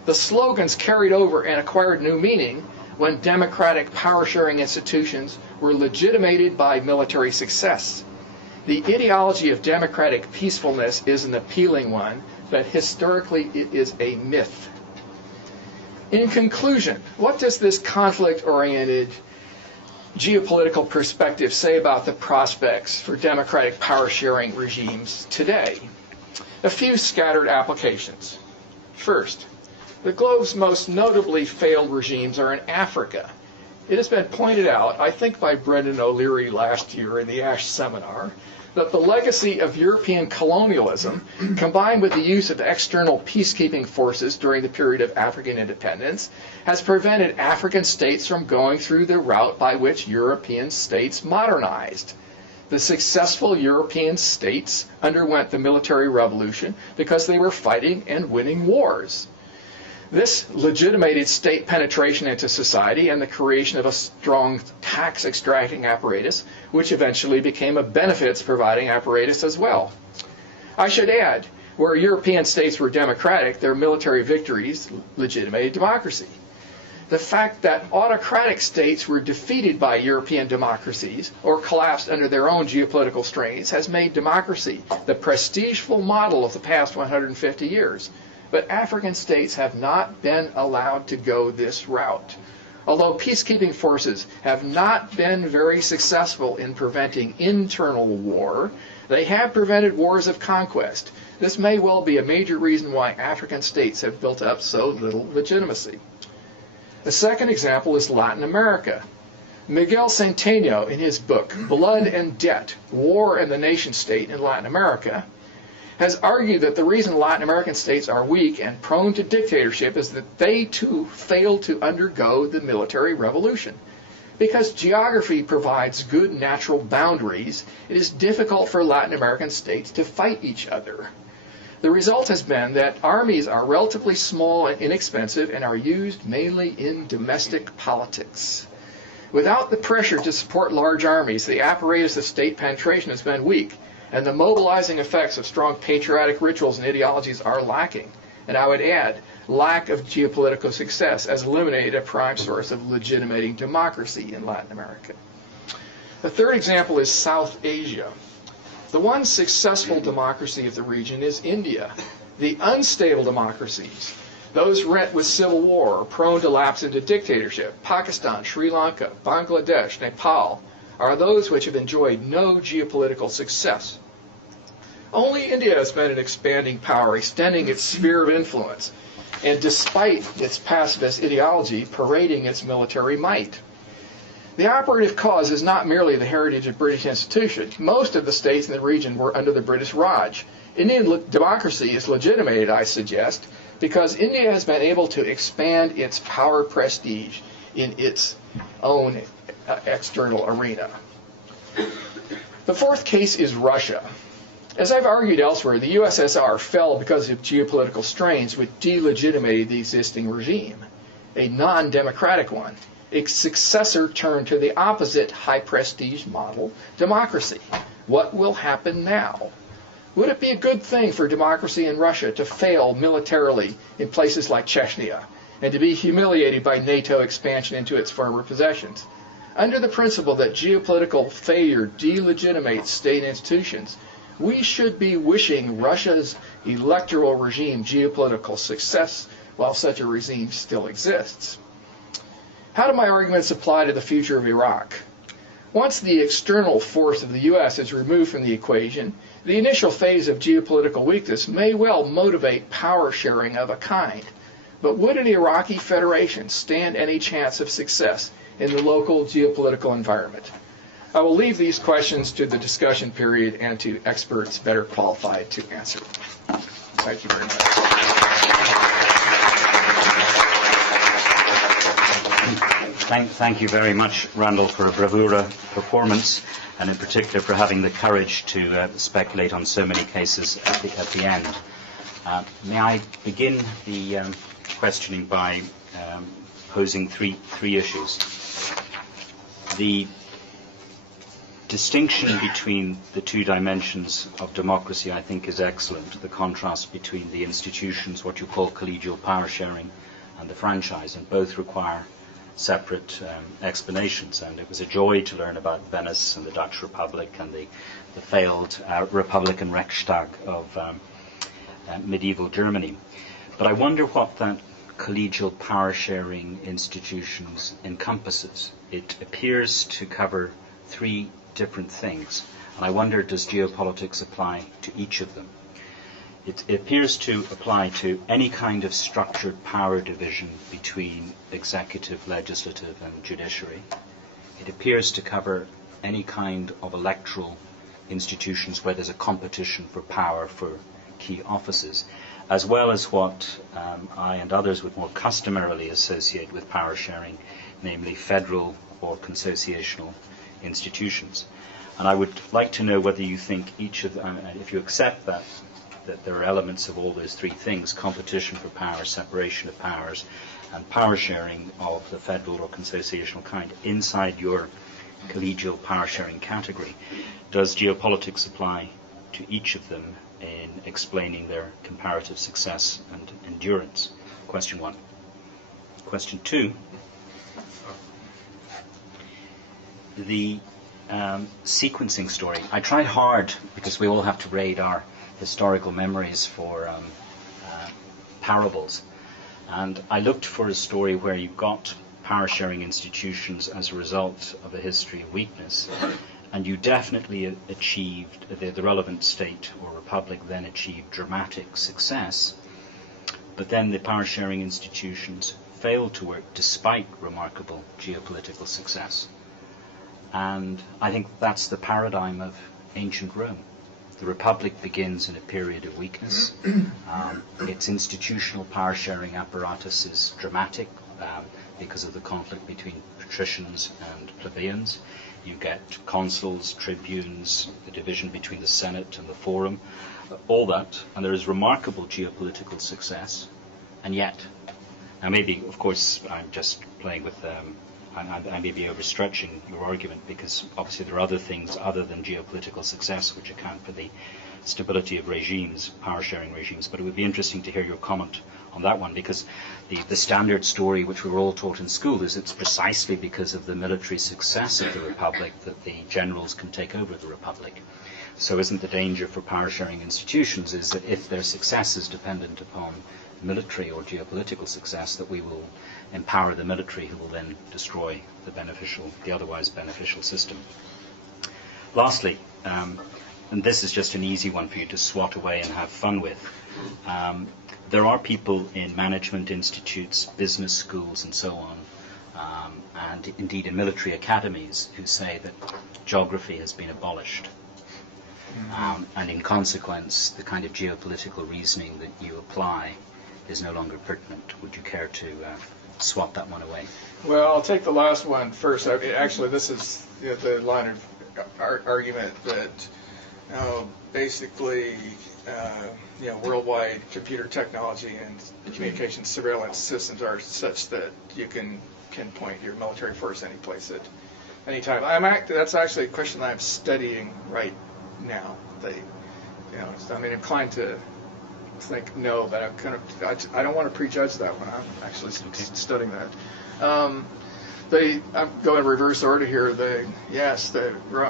The slogans carried over and acquired new meaning when democratic power-sharing institutions were legitimated by military success. The ideology of democratic peacefulness is an appealing one, but historically it is a myth. In conclusion, what does this conflict-oriented geopolitical perspective say about the prospects for democratic power-sharing regimes today? A few scattered applications. First, the globe's most notably failed regimes are in Africa. It has been pointed out, I think by Brendan O'Leary last year in the ASH seminar, that the legacy of European colonialism, combined with the use of external peacekeeping forces during the period of African independence, has prevented African states from going through the route by which European states modernized. The successful European states underwent the military revolution because they were fighting and winning wars. This legitimated state penetration into society and the creation of a strong tax-extracting apparatus, which eventually became a benefits-providing apparatus as well. I should add, where European states were democratic, their military victories legitimated democracy. The fact that autocratic states were defeated by European democracies or collapsed under their own geopolitical strains has made democracy the prestigeful model of the past 150 years. But African states have not been allowed to go this route. Although peacekeeping forces have not been very successful in preventing internal war, they have prevented wars of conquest. This may well be a major reason why African states have built up so little legitimacy. The second example is Latin America. Miguel Centeno, in his book, Blood and Debt, War and the Nation State in Latin America, has argued that the reason Latin American states are weak and prone to dictatorship is that they too failed to undergo the military revolution. Because geography provides good natural boundaries, it is difficult for Latin American states to fight each other. The result has been that armies are relatively small and inexpensive and are used mainly in domestic politics. Without the pressure to support large armies, the apparatus of state penetration has been weak, and the mobilizing effects of strong patriotic rituals and ideologies are lacking. And I would add, lack of geopolitical success has eliminated a prime source of legitimating democracy in Latin America. The third example is South Asia. The one successful democracy of the region is India. The unstable democracies, those rent with civil war or prone to lapse into dictatorship, Pakistan, Sri Lanka, Bangladesh, Nepal, are those which have enjoyed no geopolitical success. Only India has been an expanding power, extending its sphere of influence, and despite its pacifist ideology, parading its military might. The operative cause is not merely the heritage of British institutions. Most of the states in the region were under the British Raj. Indian democracy is legitimated, I suggest, because India has been able to expand its power prestige in its own external arena. The fourth case is Russia. As I've argued elsewhere, the USSR fell because of geopolitical strains which delegitimated the existing regime, a non-democratic one. Its successor turned to the opposite high-prestige model, democracy. What will happen now? Would it be a good thing for democracy in Russia to fail militarily in places like Chechnya and to be humiliated by NATO expansion into its former possessions? Under the principle that geopolitical failure delegitimates state institutions, we should be wishing Russia's electoral regime geopolitical success while such a regime still exists. How do my arguments apply to the future of Iraq? Once the external force of the U.S. is removed from the equation, the initial phase of geopolitical weakness may well motivate power sharing of a kind. But would an Iraqi federation stand any chance of success in the local geopolitical environment? I will leave these questions to the discussion period and to experts better qualified to answer. Thank you very much. Thank you very much, Randall, for a bravura performance, and in particular for having the courage to speculate on so many cases at the end. May I begin the questioning by posing three issues. The distinction between the two dimensions of democracy, I think, is excellent. The contrast between the institutions, what you call collegial power sharing, and the franchise, and both require separate explanations. And it was a joy to learn about Venice and the Dutch Republic and the failed Republican Reichstag of medieval Germany. But I wonder what that collegial power sharing institutions encompasses. It appears to cover three different things, and I wonder, does geopolitics apply to each of them? It appears to apply to any kind of structured power division between executive, legislative and judiciary. It appears to cover any kind of electoral institutions where there's a competition for power for key offices, as well as what I and others would more customarily associate with power sharing, namely federal or consociational institutions. And I would like to know whether you think each of them, if you accept that there are elements of all those three things, competition for power, separation of powers, and power sharing of the federal or consociational kind, inside your collegial power sharing category, does geopolitics apply to each of them in explaining their comparative success and endurance? Question one. Question two. The sequencing story. I tried hard, because we all have to raid our historical memories for parables, and I looked for a story where you got power sharing institutions as a result of a history of weakness, and you definitely achieved, the relevant state or republic then achieved dramatic success, but then the power sharing institutions failed to work despite remarkable geopolitical success. And I think that's the paradigm of ancient Rome. The Republic begins in a period of weakness. Its institutional power-sharing apparatus is dramatic because of the conflict between patricians and plebeians. You get consuls, tribunes, the division between the Senate and the Forum, all that, and there is remarkable geopolitical success. And yet, now maybe, of course, I'm just playing with I may be overstretching your argument, because obviously there are other things other than geopolitical success which account for the stability of regimes, power-sharing regimes. But it would be interesting to hear your comment on that one, because the standard story which we were all taught in school is it's precisely because of the military success of the Republic that the generals can take over the Republic. So isn't the danger for power-sharing institutions is that if their success is dependent upon military or geopolitical success, that we will empower the military, who will then destroy the otherwise beneficial system. Lastly, and this is just an easy one for you to swat away and have fun with, there are people in management institutes, business schools and so on, and indeed in military academies, who say that geography has been abolished. And in consequence, the kind of geopolitical reasoning that you apply is no longer pertinent. Would you care to swap that one away? Well, I'll take the last one first. Actually, this is the line of argument that basically worldwide computer technology and communication surveillance systems are such that you can point your military force any place at any time. That's actually a question that I'm studying right now. I'm inclined to think no, but I don't want to prejudge that one. I'm actually studying that. I'm going in reverse order here. The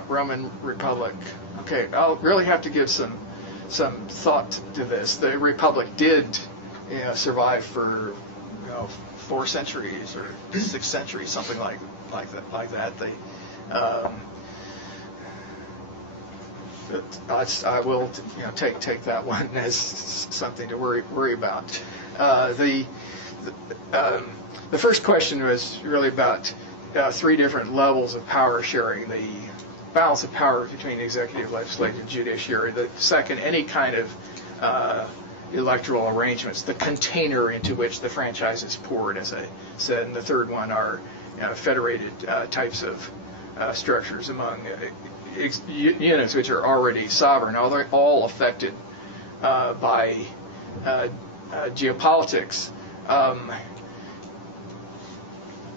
Roman Republic. Okay, I'll really have to give some thought to this. The Republic did survive for 4 centuries or 6 centuries, something like that. I will take that one as something to worry about. The first question was really about 3 different levels of power sharing. The balance of power between the executive, legislative, and judiciary. The second, any kind of electoral arrangements, the container into which the franchise is poured, as I said. And the third one are federated types of structures among units which are already sovereign. They're all affected by geopolitics.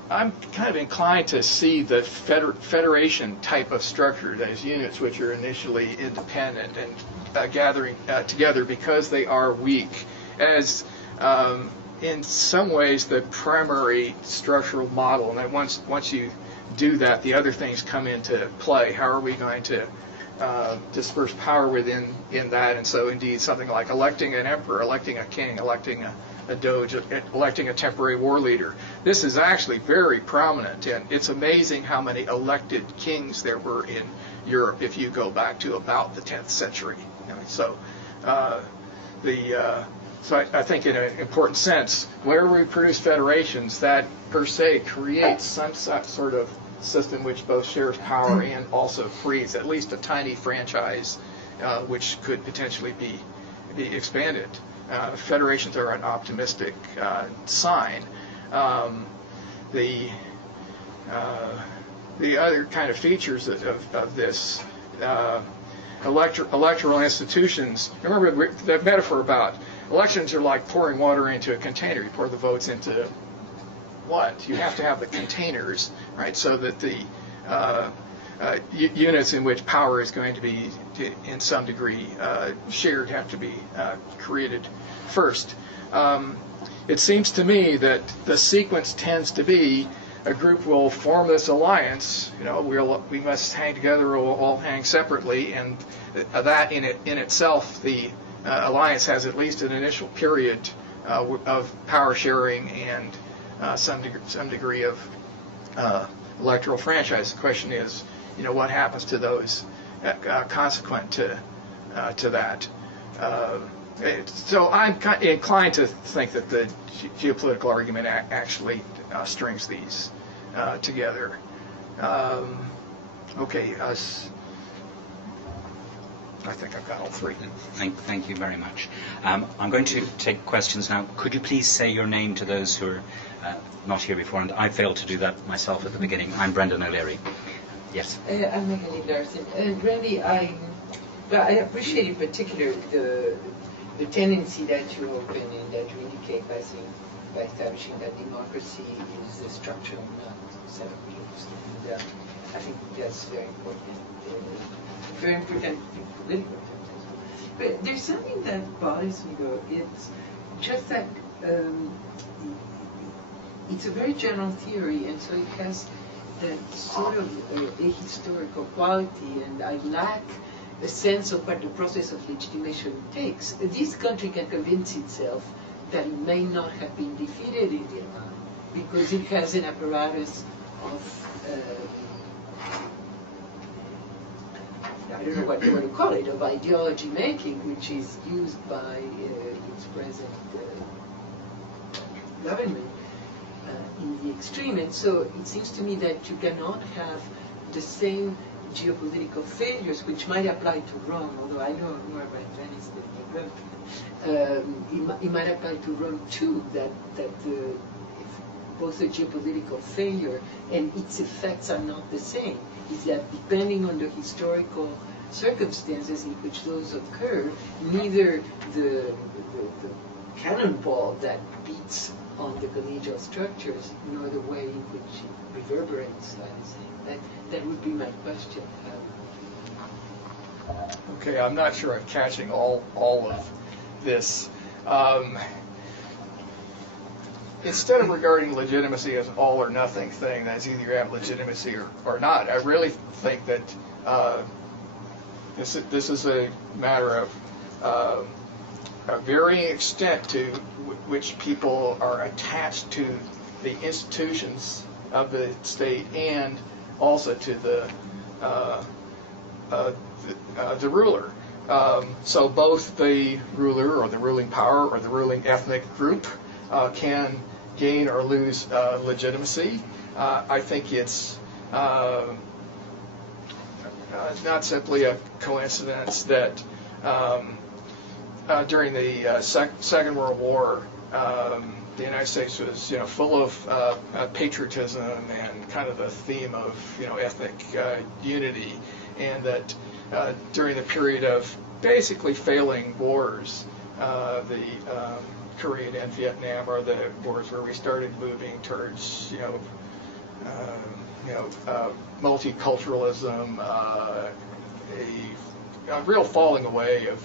I'm kind of inclined to see the federation type of structure, those units which are initially independent and gathering together because they are weak, as in some ways the primary structural model. And then once you do that, the other things come into play. How are we going to disperse power within that? And so indeed something like electing an emperor, electing a king, electing a doge, electing a temporary war leader. This is actually very prominent, and it's amazing how many elected kings there were in Europe if you go back to about the 10th century. So I think in an important sense, whenever we produce federations, that per se creates some sort of system which both shares power and also creates at least a tiny franchise which could potentially be expanded. Federations are an optimistic sign. The other kind of features of this electoral institutions. Remember the metaphor about elections are like pouring water into a container. You pour the votes into what? You have to have the containers, right? So that the units in which power is going to be, in some degree, shared have to be created first. It seems to me that the sequence tends to be a group will form this alliance. We must hang together or we'll all hang separately, and that in itself, the alliance has at least an initial period of power sharing and some degree of electoral franchise. The question is, what happens to those consequent to that? So I'm inclined to think that the geopolitical argument actually strings these together. Okay, I think I've got all 3. Thank you very much. I'm going to take questions now. Could you please say your name to those who are not here before? And I failed to do that myself at the beginning. I'm Brendan O'Leary. Yes. I'm Magali Larson. And Randy, I appreciate in particular the tendency that you open and that you indicate by establishing that democracy is a structure, not a set of beliefs. And I think that's very important. Very important in political terms as well. But there's something that bothers me though. It's just that it's a very general theory, and so it has that sort of ahistorical quality, and I lack a sense of what the process of legitimation takes. This country can convince itself that it may not have been defeated in Vietnam because it has an apparatus of I don't know what you want to call it, of ideology making, which is used by its present government in the extreme. And so it seems to me that you cannot have the same geopolitical failures, which might apply to Rome, although I know more about Venice than Rome. It might apply to Rome too, that both a geopolitical failure and its effects are not the same. Is that depending on the historical circumstances in which those occur, neither the cannonball that beats on the collegial structures, nor the way in which it reverberates are the same. That would be my question. Okay, I'm not sure I'm catching all of this. Instead of regarding legitimacy as all or nothing thing, that's either you have legitimacy or not, I really think that this is a matter of varying extent to which people are attached to the institutions of the state and also to the ruler. So both the ruler or the ruling power or the ruling ethnic group can gain or lose legitimacy. I think it's not simply a coincidence that during the Second World War, the United States was, full of patriotism and kind of a theme of, ethnic unity, and that during the period of basically failing wars, the Korean and Vietnam are the wars where we started moving towards, multiculturalism, a real falling away of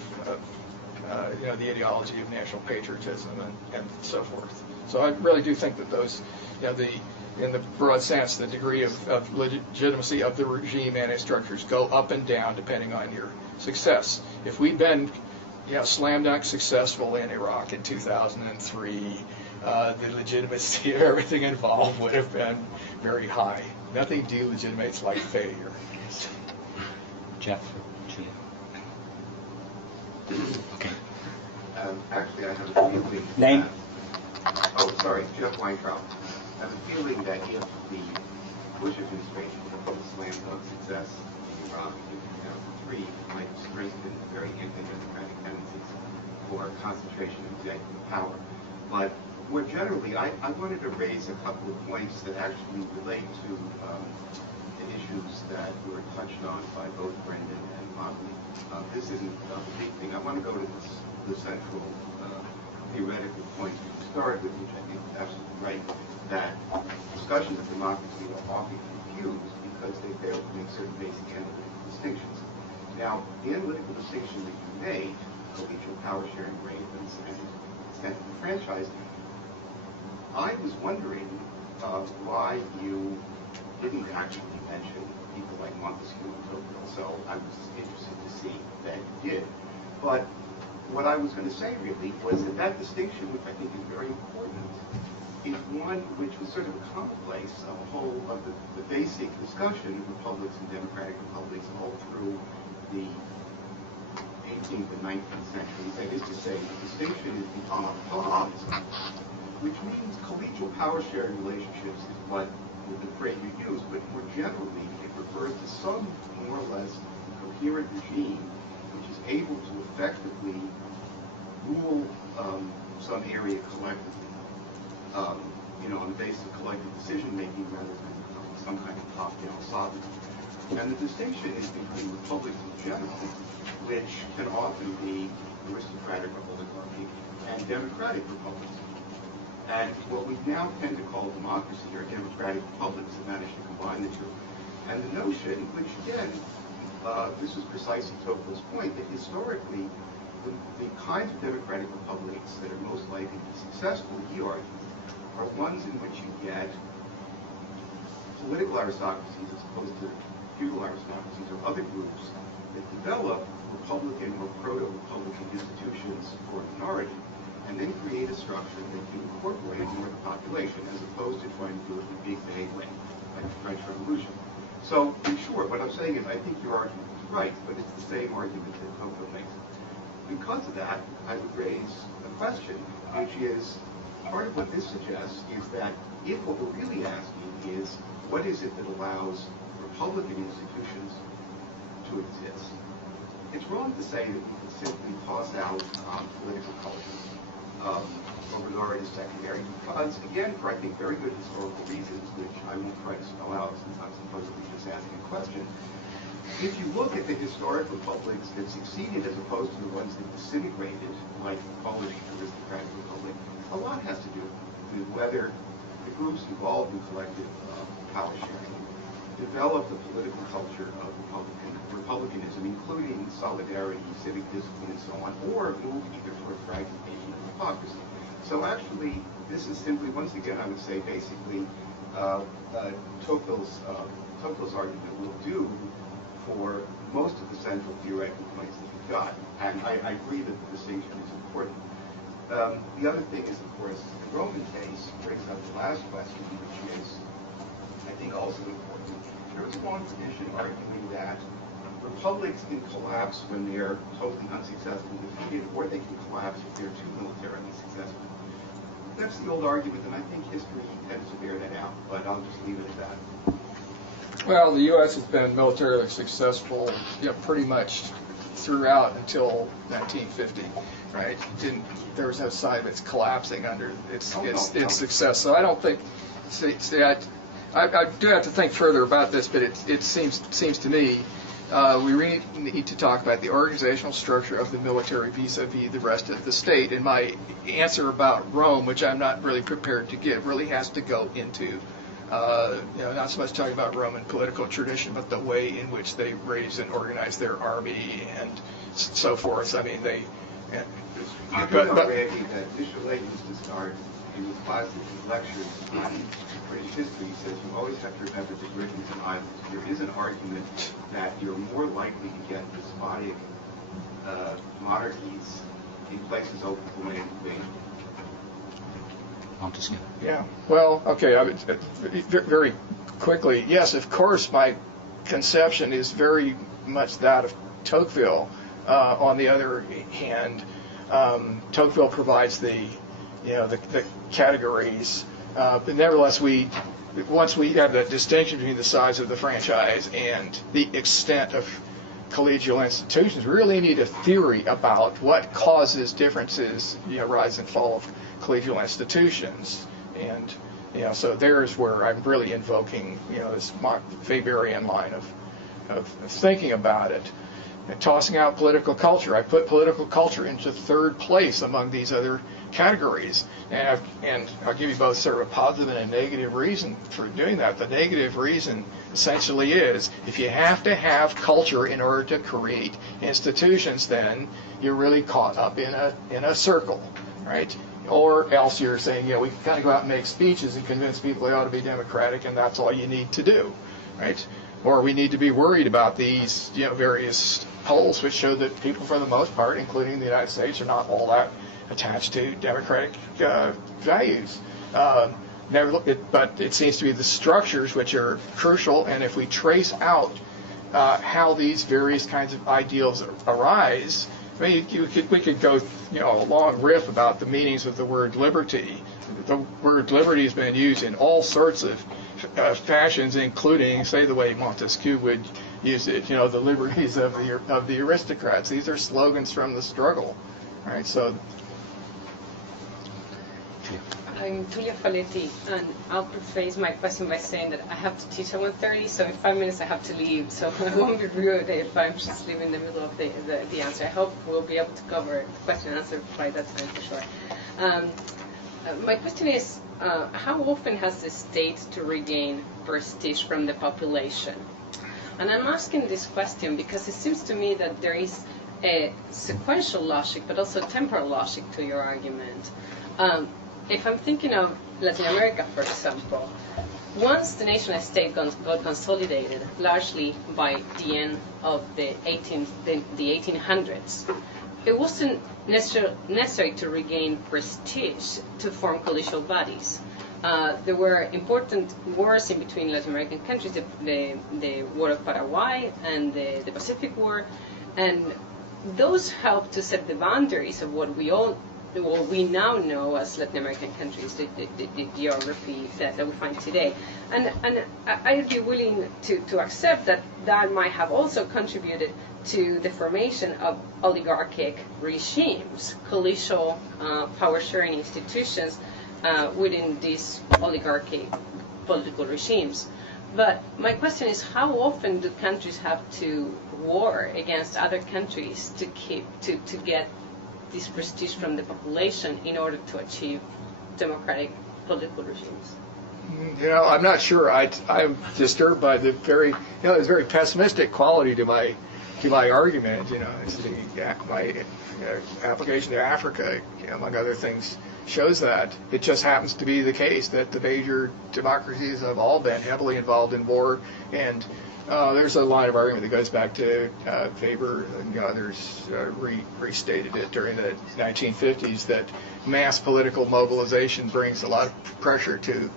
the ideology of national patriotism and so forth. So I really do think that those, in the broad sense, the degree of legitimacy of the regime and its structures go up and down depending on your success. If we'd been slam dunk successful in Iraq in 2003, the legitimacy of everything involved would have been very high. Nothing delegitimates like failure. Jeff? Okay. Actually, I have a feeling. Name? Sorry, Jeff Weintraub. I have a feeling that if the Bush administration had a slam dunk success in Iraq in 2003, it might strengthen very anti-democratic tendencies for concentration of executive power. But more generally, I wanted to raise a couple of points that actually relate to the issues that were touched on by both Brendan and Motley. This isn't a big thing. I want to go to the central theoretical point to start with, which I think is absolutely right, that discussions of democracy are often confused because they fail to make certain basic analytical distinctions. Now, the analytical distinction that you made, collegial power sharing arrangements and extent of the franchise, I was wondering why you didn't actually mention people like Montesquieu and Tocqueville, so I was interested to see that you did. But what I was going to say really was that distinction, which I think is very important, is one which was sort of a commonplace of a whole of the basic discussion of republics and democratic republics all through the 18th and 19th centuries. That is to say, the distinction is between republicanism, which means collegial power sharing relationships is what the phrase you use, but more generally it refers to some more or less coherent regime which is able to effectively rule some area collectively, on the basis of collective decision-making rather than some kind of top-down sovereignty. And the distinction is between republics in general, which can often be aristocratic or oligarchy, and democratic republics. And what we now tend to call democracy are democratic republics that manage to combine the two. And the notion, which again, this is precisely Tocqueville's point, that historically the kinds of democratic republics that are most likely to be successful, he argues, are ones in which you get political aristocracies as opposed to feudal aristocracies or other groups that develop republican or proto-republican institutions for a minority and then create a structure that can incorporate more of the population as opposed to trying to do it the big bang way, like the French Revolution. So, in short, what I'm saying is I think your argument is right, but it's the same argument that Tocqueville makes. Because of that, I would raise a question, which is, part of what this suggests is that if what we're really asking is, what is it that allows republican institutions to exist? It's wrong to say that we can simply toss out political culture. regard as secondary because, again, for I think very good historical reasons, which I won't try to spell out since I'm supposedly just asking a question. If you look at the historic republics that succeeded as opposed to the ones that disintegrated, like the Polish aristocratic republic, a lot has to do with whether the groups involved in collective power sharing developed the political culture of republicanism, including solidarity, civic discipline, and so on, or moved either toward fragmentation or hypocrisy. So actually, this is simply, once again, I would say, basically, Tocqueville's argument will do for most of the central theoretical points that you've got. And I agree that the distinction is important. The other thing is, of course, the Roman case brings up the last question, which is, I think, also important. There is a long tradition arguing that republics can collapse when they're totally unsuccessful and defeated, or they can collapse if they're too militarily successful. That's the old argument, and I think history tends to bear that out, but I'll just leave it at that. Well, the U.S. has been militarily successful, pretty much throughout until 1950, right? There was no sign of its collapsing under its success. So I don't think. I do have to think further about this, but it seems to me we really need to talk about the organizational structure of the military vis-a-vis the rest of the state. And my answer about Rome, which I'm not really prepared to give, really has to go into not so much talking about Roman political tradition, but the way in which they raise and organize their army and so forth. I mean, they. I do know, Randy, that Bishop used to start in the classes and lectures on British history. He says you always have to remember that Britain is an island. There is an argument that you're more likely to get despotic monarchies in places open to land invasion. Montesquieu. Yeah. Well, okay. Very quickly, yes, of course, my conception is very much that of Tocqueville. On the other hand, Tocqueville provides the categories, but nevertheless, once we have that distinction between the size of the franchise and the extent of collegial institutions, we really need a theory about what causes differences, rise and fall of collegial institutions, and so there's where I'm really invoking this Weberian line of thinking about it. And tossing out political culture, I put political culture into third place among these other categories, and I'll give you both sort of a positive and a negative reason for doing that. The negative reason essentially is if you have to have culture in order to create institutions, then you're really caught up in a circle, right? Or else you're saying, we can kind of go out and make speeches and convince people they ought to be democratic, and that's all you need to do, right? Or we need to be worried about these, various polls which show that people, for the most part, including the United States, are not all that attached to democratic values. But it seems to be the structures which are crucial, and if we trace out how these various kinds of ideals arise, I mean, we could go a long riff about the meanings of the word liberty. The word liberty has been used in all sorts of fashions, including, say, the way Montesquieu would use it, the liberties of the aristocrats. These are slogans from the struggle, right? So. I'm Julia Faletti, and I'll preface my question by saying that I have to teach at 1:30, so in 5 minutes I have to leave, so I won't be rude if I'm just leaving in the middle of the answer. I hope we'll be able to cover the question and answer by that time for sure. My question is, how often has the state to regain prestige from the population? And I'm asking this question because it seems to me that there is a sequential logic, but also temporal logic to your argument. If I'm thinking of Latin America, for example, once the nation-state got consolidated, largely by the end of the 1800s, it wasn't necessary to regain prestige to form collegial bodies. There were important wars in between Latin American countries, the War of Paraguay and the Pacific War, and those helped to set the boundaries of what we all what we now know as Latin American countries, the geography that we find today. And I'd be willing to accept that that might have also contributed to the formation of oligarchic regimes, collegial power-sharing institutions within these oligarchic political regimes. But my question is, how often do countries have to war against other countries to get this prestige from the population in order to achieve democratic political regimes? I'm not sure. I'm disturbed by the there's very pessimistic quality to my argument. It's my application to Africa, among other things, shows that. It just happens to be the case that the major democracies have all been heavily involved in war, and there's a line of argument that goes back to Weber and others restated it during the 1950s, that mass political mobilization brings a lot of pressure to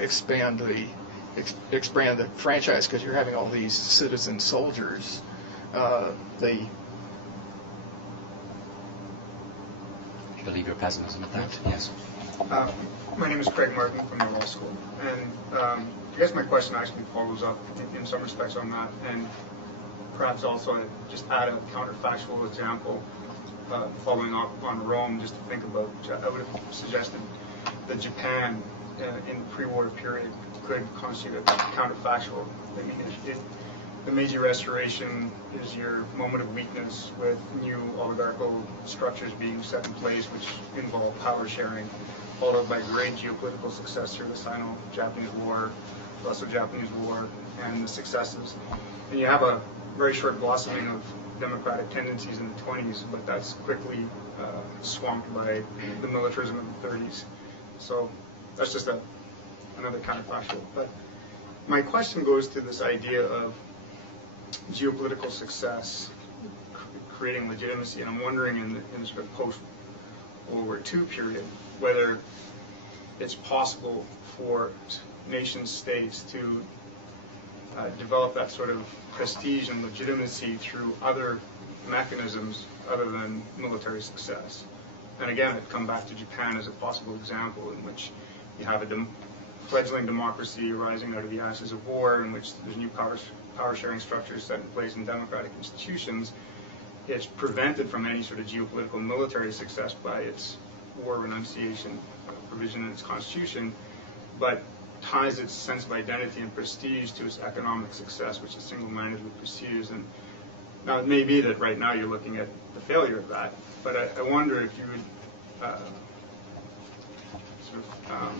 expand the franchise, because you're having all these citizen soldiers. You believe your pessimism at that? Yes. My name is Craig Martin from the law school, and I guess my question actually follows up in some respects on that, and perhaps also just add a counterfactual example following up on Rome, just to think about. I would have suggested that Japan in the pre-war period could constitute a counterfactual. I mean, the Meiji Restoration is your moment of weakness, with new oligarchical structures being set in place, which involve power sharing, followed by great geopolitical success through the Sino-Japanese War, Russo-Japanese War, and the successes. And you have a very short blossoming of democratic tendencies in the 20s, but that's quickly swamped by the militarism of the 30s. So that's just another counterfactual. But my question goes to this idea of geopolitical success creating legitimacy, and I'm wondering in the sort of post-World War II period whether it's possible for nation states to develop that sort of prestige and legitimacy through other mechanisms other than military success. And again, I'd come back to Japan as a possible example, in which you have a fledgling democracy rising out of the ashes of war, in which there's new power-sharing structures set in place in democratic institutions. It's prevented from any sort of geopolitical military success by its war renunciation provision in its constitution, but ties its sense of identity and prestige to its economic success, which it single-mindedly pursues. And now it may be that right now you're looking at the failure of that, but I wonder if you would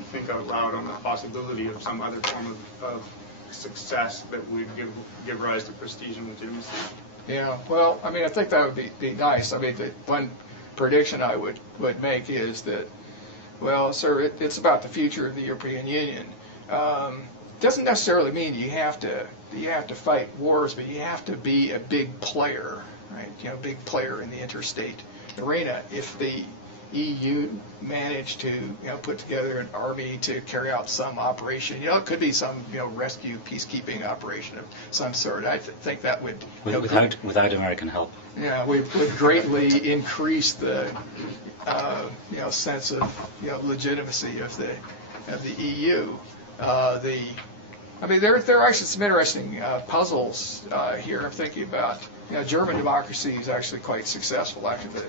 think out loud on the possibility of some other form of success that would give rise to prestige and legitimacy. Yeah, well, I mean, I think that would be nice. I mean, the one prediction I would make is that, well, sir, it's about the future of the European Union. Doesn't necessarily mean you have to fight wars, but you have to be a big player, right? Big player in the interstate arena. If the EU managed to put together an army to carry out some operation, it could be some rescue peacekeeping operation of some sort. I think that would without American help. Yeah, would greatly increase the sense of legitimacy of the EU. I mean, there are actually some interesting puzzles here. I'm thinking about German democracy is actually quite successful after the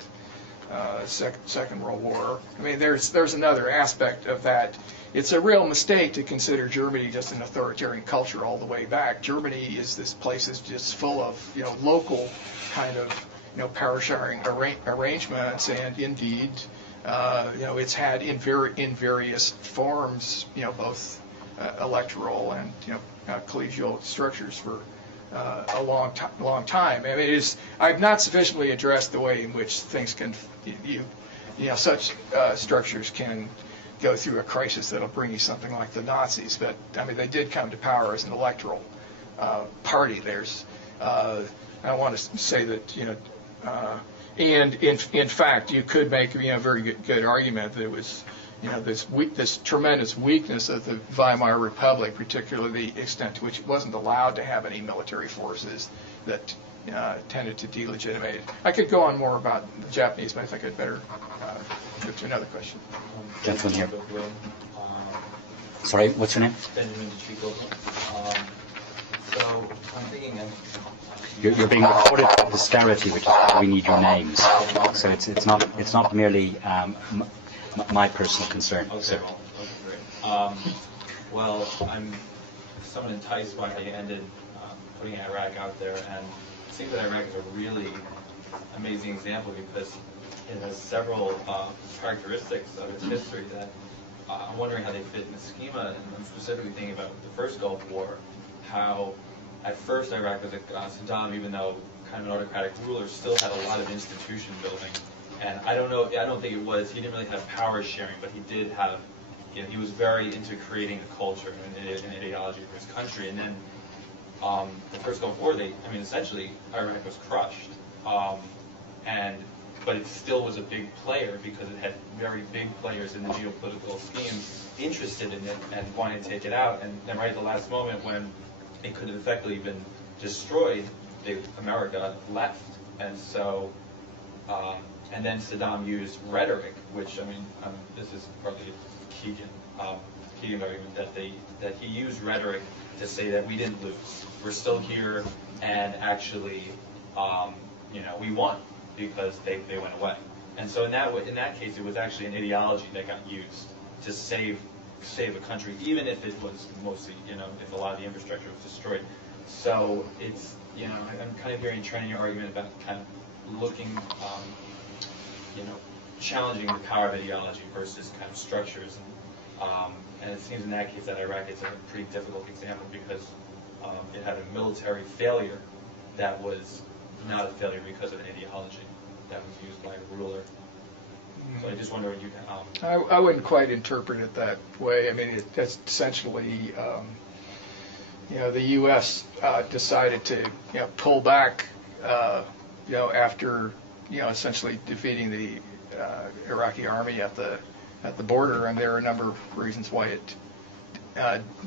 Second World War. I mean, there's another aspect of that. It's a real mistake to consider Germany just an authoritarian culture all the way back. Germany is just full of local kind of power sharing arrangements, and indeed it's had in various forms both electoral and collegial structures for a long time. I mean, I've not sufficiently addressed the way in which things can, such structures can go through a crisis that'll bring you something like the Nazis. But I mean, they did come to power as an electoral party. I want to say that and in fact, you could make a very good argument that it was this tremendous weakness of the Weimar Republic, particularly the extent to which it wasn't allowed to have any military forces that tended to delegitimize it. I could go on more about the Japanese, but I think I'd better move to another question. Gentleman here. Sorry, what's your name? Benjamin Chico. So I'm thinking. You're being recorded for posterity, which is why we need your names. So it's not merely my personal concern. Okay, So. well, great. Well, I'm somewhat enticed by how you ended putting Iraq out there, and it seems that Iraq is a really amazing example because it has several characteristics of its history that I'm wondering how they fit in the schema, and I'm specifically thinking about the first Gulf War, how at first Iraq was Saddam, even though kind of an autocratic ruler, still had a lot of institution building. And I don't think he didn't really have power sharing, but he did have, he was very into creating a culture and an ideology for his country. And then the first Gulf War, essentially Iraq was crushed. But it still was a big player because it had very big players in the geopolitical scheme interested in it and wanting to take it out. And then right at the last moment when it could have effectively been destroyed, America left. And so, and then Saddam used rhetoric, which, this is partly Keegan's argument, that he used rhetoric to say that we didn't lose. We're still here, and actually, we won because they went away. And so in that case, it was actually an ideology that got used to save a country, even if it was mostly, if a lot of the infrastructure was destroyed. So it's, I'm kind of hearing trending your argument about kind of looking, challenging the power of ideology versus kind of structures. And it seems in that case that Iraq is a pretty difficult example because it had a military failure that was not a failure because of an ideology that was used by a ruler. So I just wonder what you can... I wouldn't quite interpret it that way. That's essentially, the U.S. decided to, pull back, after, essentially defeating the Iraqi army at the border, and there are a number of reasons why it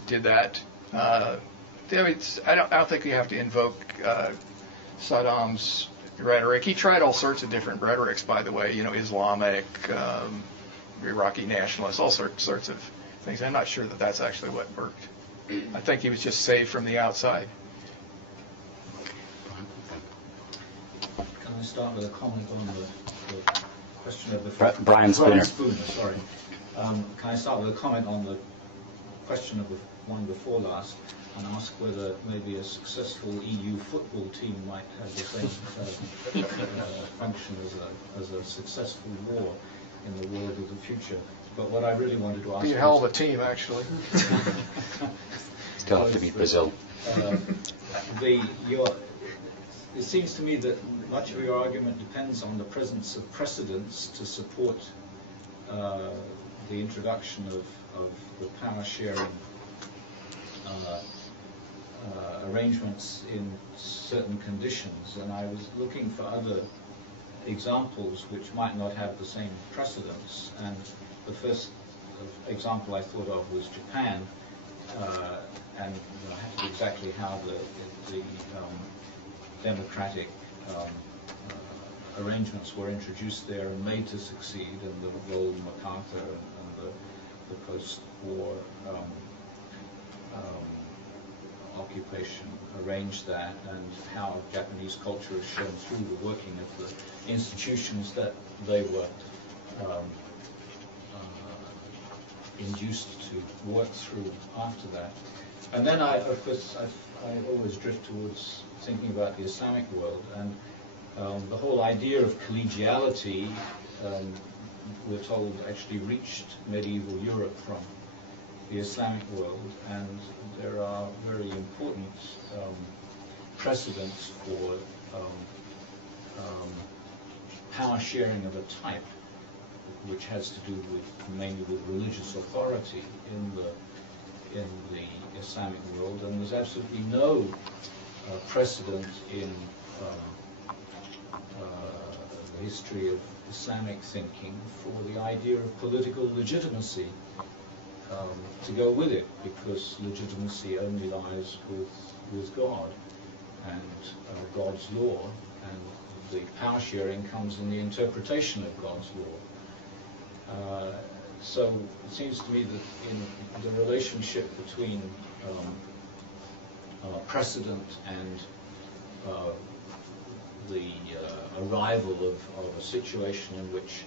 did that. I don't think you have to invoke Saddam's rhetoric. He tried all sorts of different rhetorics, by the way, Islamic, Iraqi nationalists, all sorts of things. I'm not sure that that's actually what worked. I think he was just saved from the outside. Can I start with a comment on the question of the... Brian Spooner. Sorry. Can I start with a comment on the question of the one before last, and ask whether maybe a successful EU football team might have the same function as a successful war in the world of the future. But what I really wanted to ask... Be a hell of a team, actually. Still have to beat Brazil. It seems to me that much of your argument depends on the presence of precedents to support the introduction of the power sharing arrangements in certain conditions, and I was looking for other examples which might not have the same precedents. And the first example I thought of was Japan, and I have to exactly how the democratic arrangements were introduced there and made to succeed, and the role of MacArthur and the post-war occupation arranged that, and how Japanese culture is shown through the working of the institutions that they were induced to work through after that. And then I always drift towards thinking about the Islamic world, and the whole idea of collegiality, we're told, actually reached medieval Europe from the Islamic world, and there are very important precedents for power sharing of a type, which has to do mainly with religious authority in the Islamic world, and there's absolutely no precedent in history of Islamic thinking for the idea of political legitimacy to go with it, because legitimacy only lies with God and God's law, and the power sharing comes in the interpretation of God's law. So it seems to me that in the relationship between precedent and the arrival of a situation in which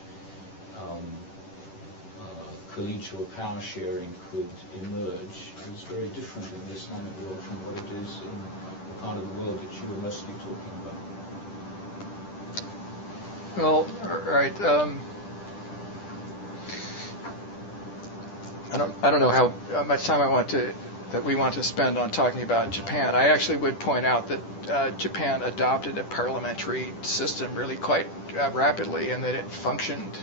collegial power sharing could emerge is very different in the Islamic world from what it is in the part of the world that you were mostly talking about. Well, all right. I don't know how much time we want to spend on talking about Japan. I actually would point out that Japan adopted a parliamentary system really quite rapidly, and that it functioned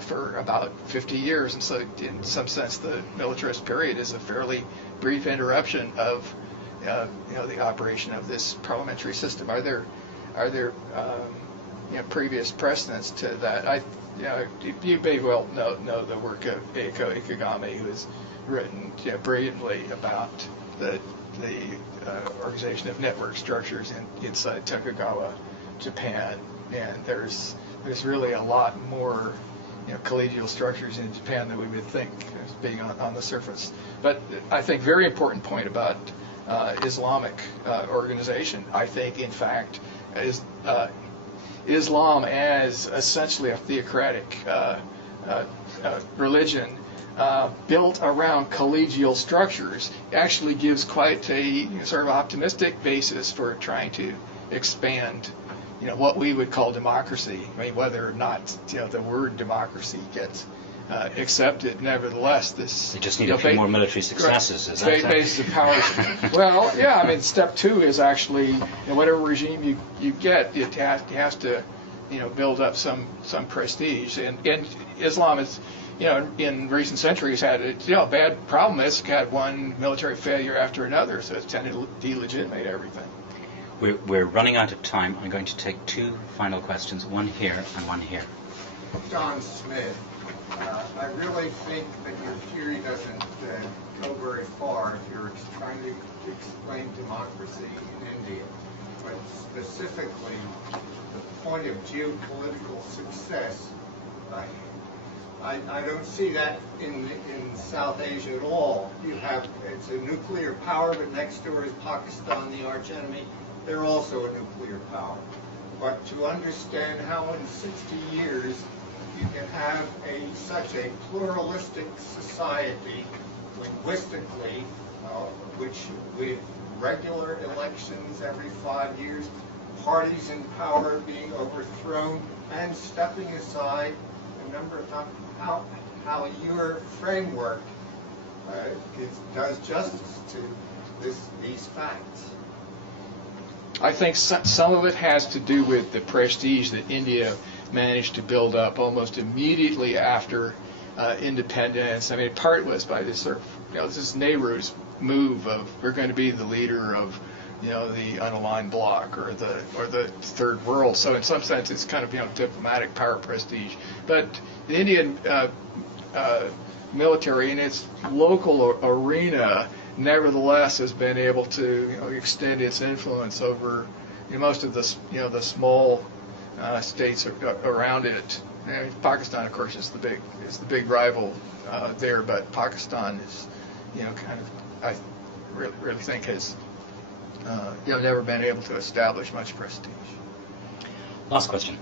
for about 50 years. And so, in some sense, the militarist period is a fairly brief interruption of the operation of this parliamentary system. Are there previous precedents to that? You may well know the work of Eiko Ikegami, who has written brilliantly about the organization of network structures inside Tokugawa Japan, and there's really a lot more collegial structures in Japan than we would think as being on the surface. But I think very important point about Islamic organization. I think, in fact, is Islam as essentially a theocratic religion built around collegial structures actually gives quite a sort of optimistic basis for trying to expand what we would call democracy. I mean, whether or not the word democracy gets accepted, nevertheless, this... You just need a few more military successes, is that basis of power. Well, yeah, I mean, step two is actually, whatever regime you get, it has to, build up some prestige. And Islam is, in recent centuries had a bad problem. It's had one military failure after another, so it's tended to delegitimate everything. We're running out of time. I'm going to take two final questions, one here and one here. John Smith. I really think that your theory doesn't go very far if you're trying to explain democracy in India. But specifically, the point of geopolitical success, I don't see that in South Asia at all. It's a nuclear power, but next door is Pakistan, the arch enemy. They're also a nuclear power. But to understand how in 60 years you can have such a pluralistic society linguistically, which with regular elections every 5 years, parties in power being overthrown and stepping aside a number of times, how your framework does justice to these facts. I think some of it has to do with the prestige that India managed to build up almost immediately after independence. I mean, part was by this sort of, this Nehru's move of we're going to be the leader of, the unaligned bloc or the third world. So in some sense, it's kind of diplomatic power prestige. But the Indian military in its local arena nevertheless has been able to extend its influence over most of the small states around it. And Pakistan, of course, is the big rival there, but Pakistan is kind of, I really think has never been able to establish much prestige. Last question.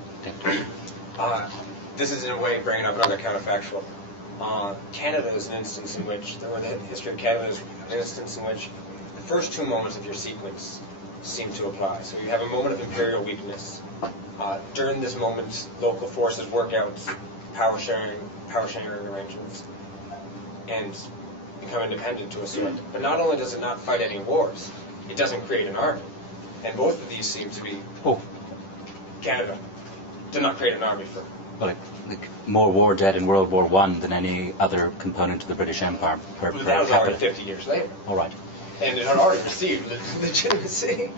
This is in a way bringing up another counterfactual. Canada is an instance in which, or the history of Canada is an instance in which the first two moments of your sequence seem to apply. So you have a moment of imperial weakness. During this moment, local forces work out power sharing arrangements and become independent to a sort. But not only does it not fight any wars, it doesn't create an army. And both of these seem to be... Canada did not create an army for... Well, like more war dead in World War I than any other component of the British Empire per But that was already capita. 50 years later. All right. And it had already received legitimacy.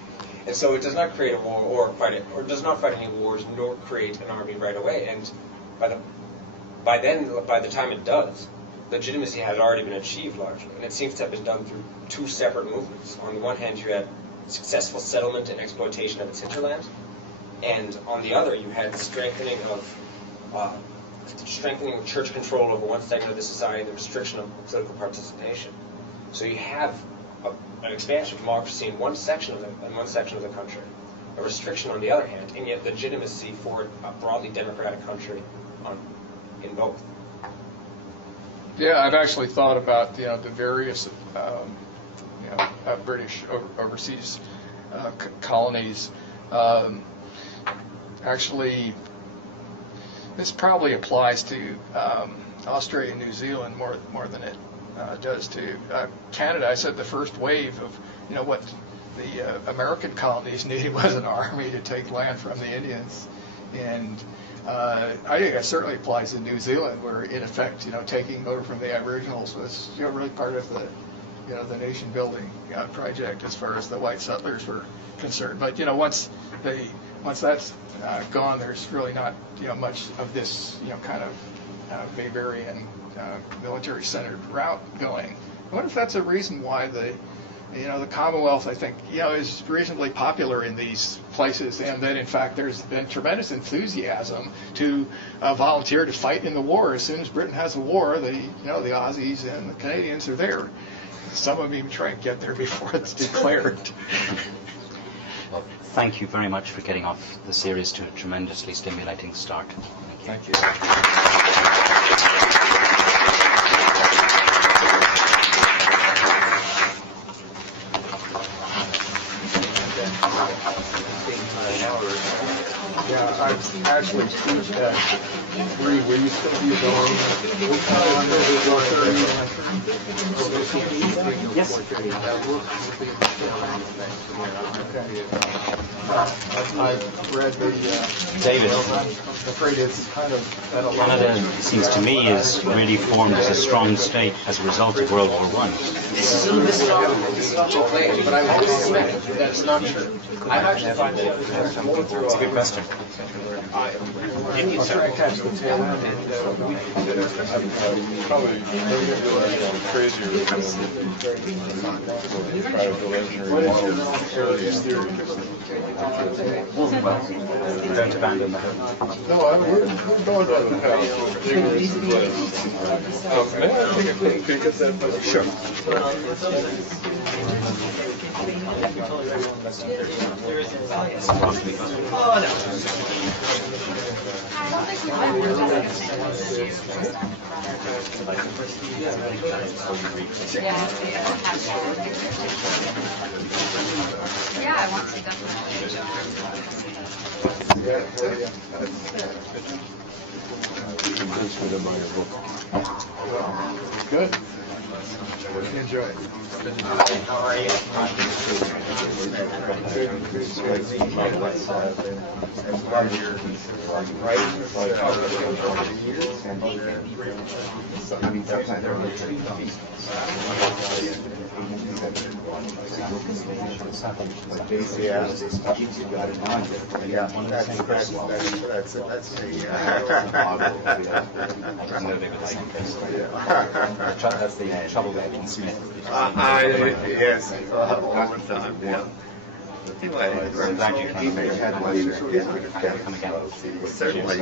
And so it does not create a war or does not fight any wars nor create an army right away. And by the time it does, legitimacy had already been achieved largely. And it seems to have been done through two separate movements. On the one hand, you had successful settlement and exploitation of its hinterland. And on the other, you had the strengthening of church control over one segment of the society and the restriction of political participation. So you have an expansion of democracy in one section of the country, a restriction on the other hand, and yet legitimacy for a broadly democratic country in both. Yeah, I've actually thought about the various British overseas colonies. Actually, this probably applies to Australia and New Zealand more than it does to Canada. I said the first wave of what the American colonies needed was an army to take land from the Indians, and I think that certainly applies to New Zealand, where in effect taking over from the Aboriginals was really part of the nation building project as far as the white settlers were concerned. But once that's gone, there's really not much of this kind of Bavarian military-centered route going. I wonder if that's a reason why the Commonwealth, I think, is reasonably popular in these places, and that in fact there's been tremendous enthusiasm to volunteer to fight in the war. As soon as Britain has a war, the Aussies and the Canadians are there. Some of them even try and get there before it's declared. Well, thank you very much for getting off the series to a tremendously stimulating start. Thank you. Yeah, I've actually teach at 3. Will you still be going? Yes. I've read the... David. I'm afraid it's kind of at a level... Canada, it seems to me, is really formed as a strong state as a result of World War I. This is not the way, but I would suspect that it's not true. I actually find that it's It's a good question. I'll try and catch the tail end, and we Probably crazier Don't abandon the hope. No, we're going down the path. May I take a quick peek at that? Sure. Yeah, I want to definitely. Good. Enjoy. How are you? That's the trouble with being Smith. Yes, all the time, yeah. Anyway, I'm glad you came. Certainly.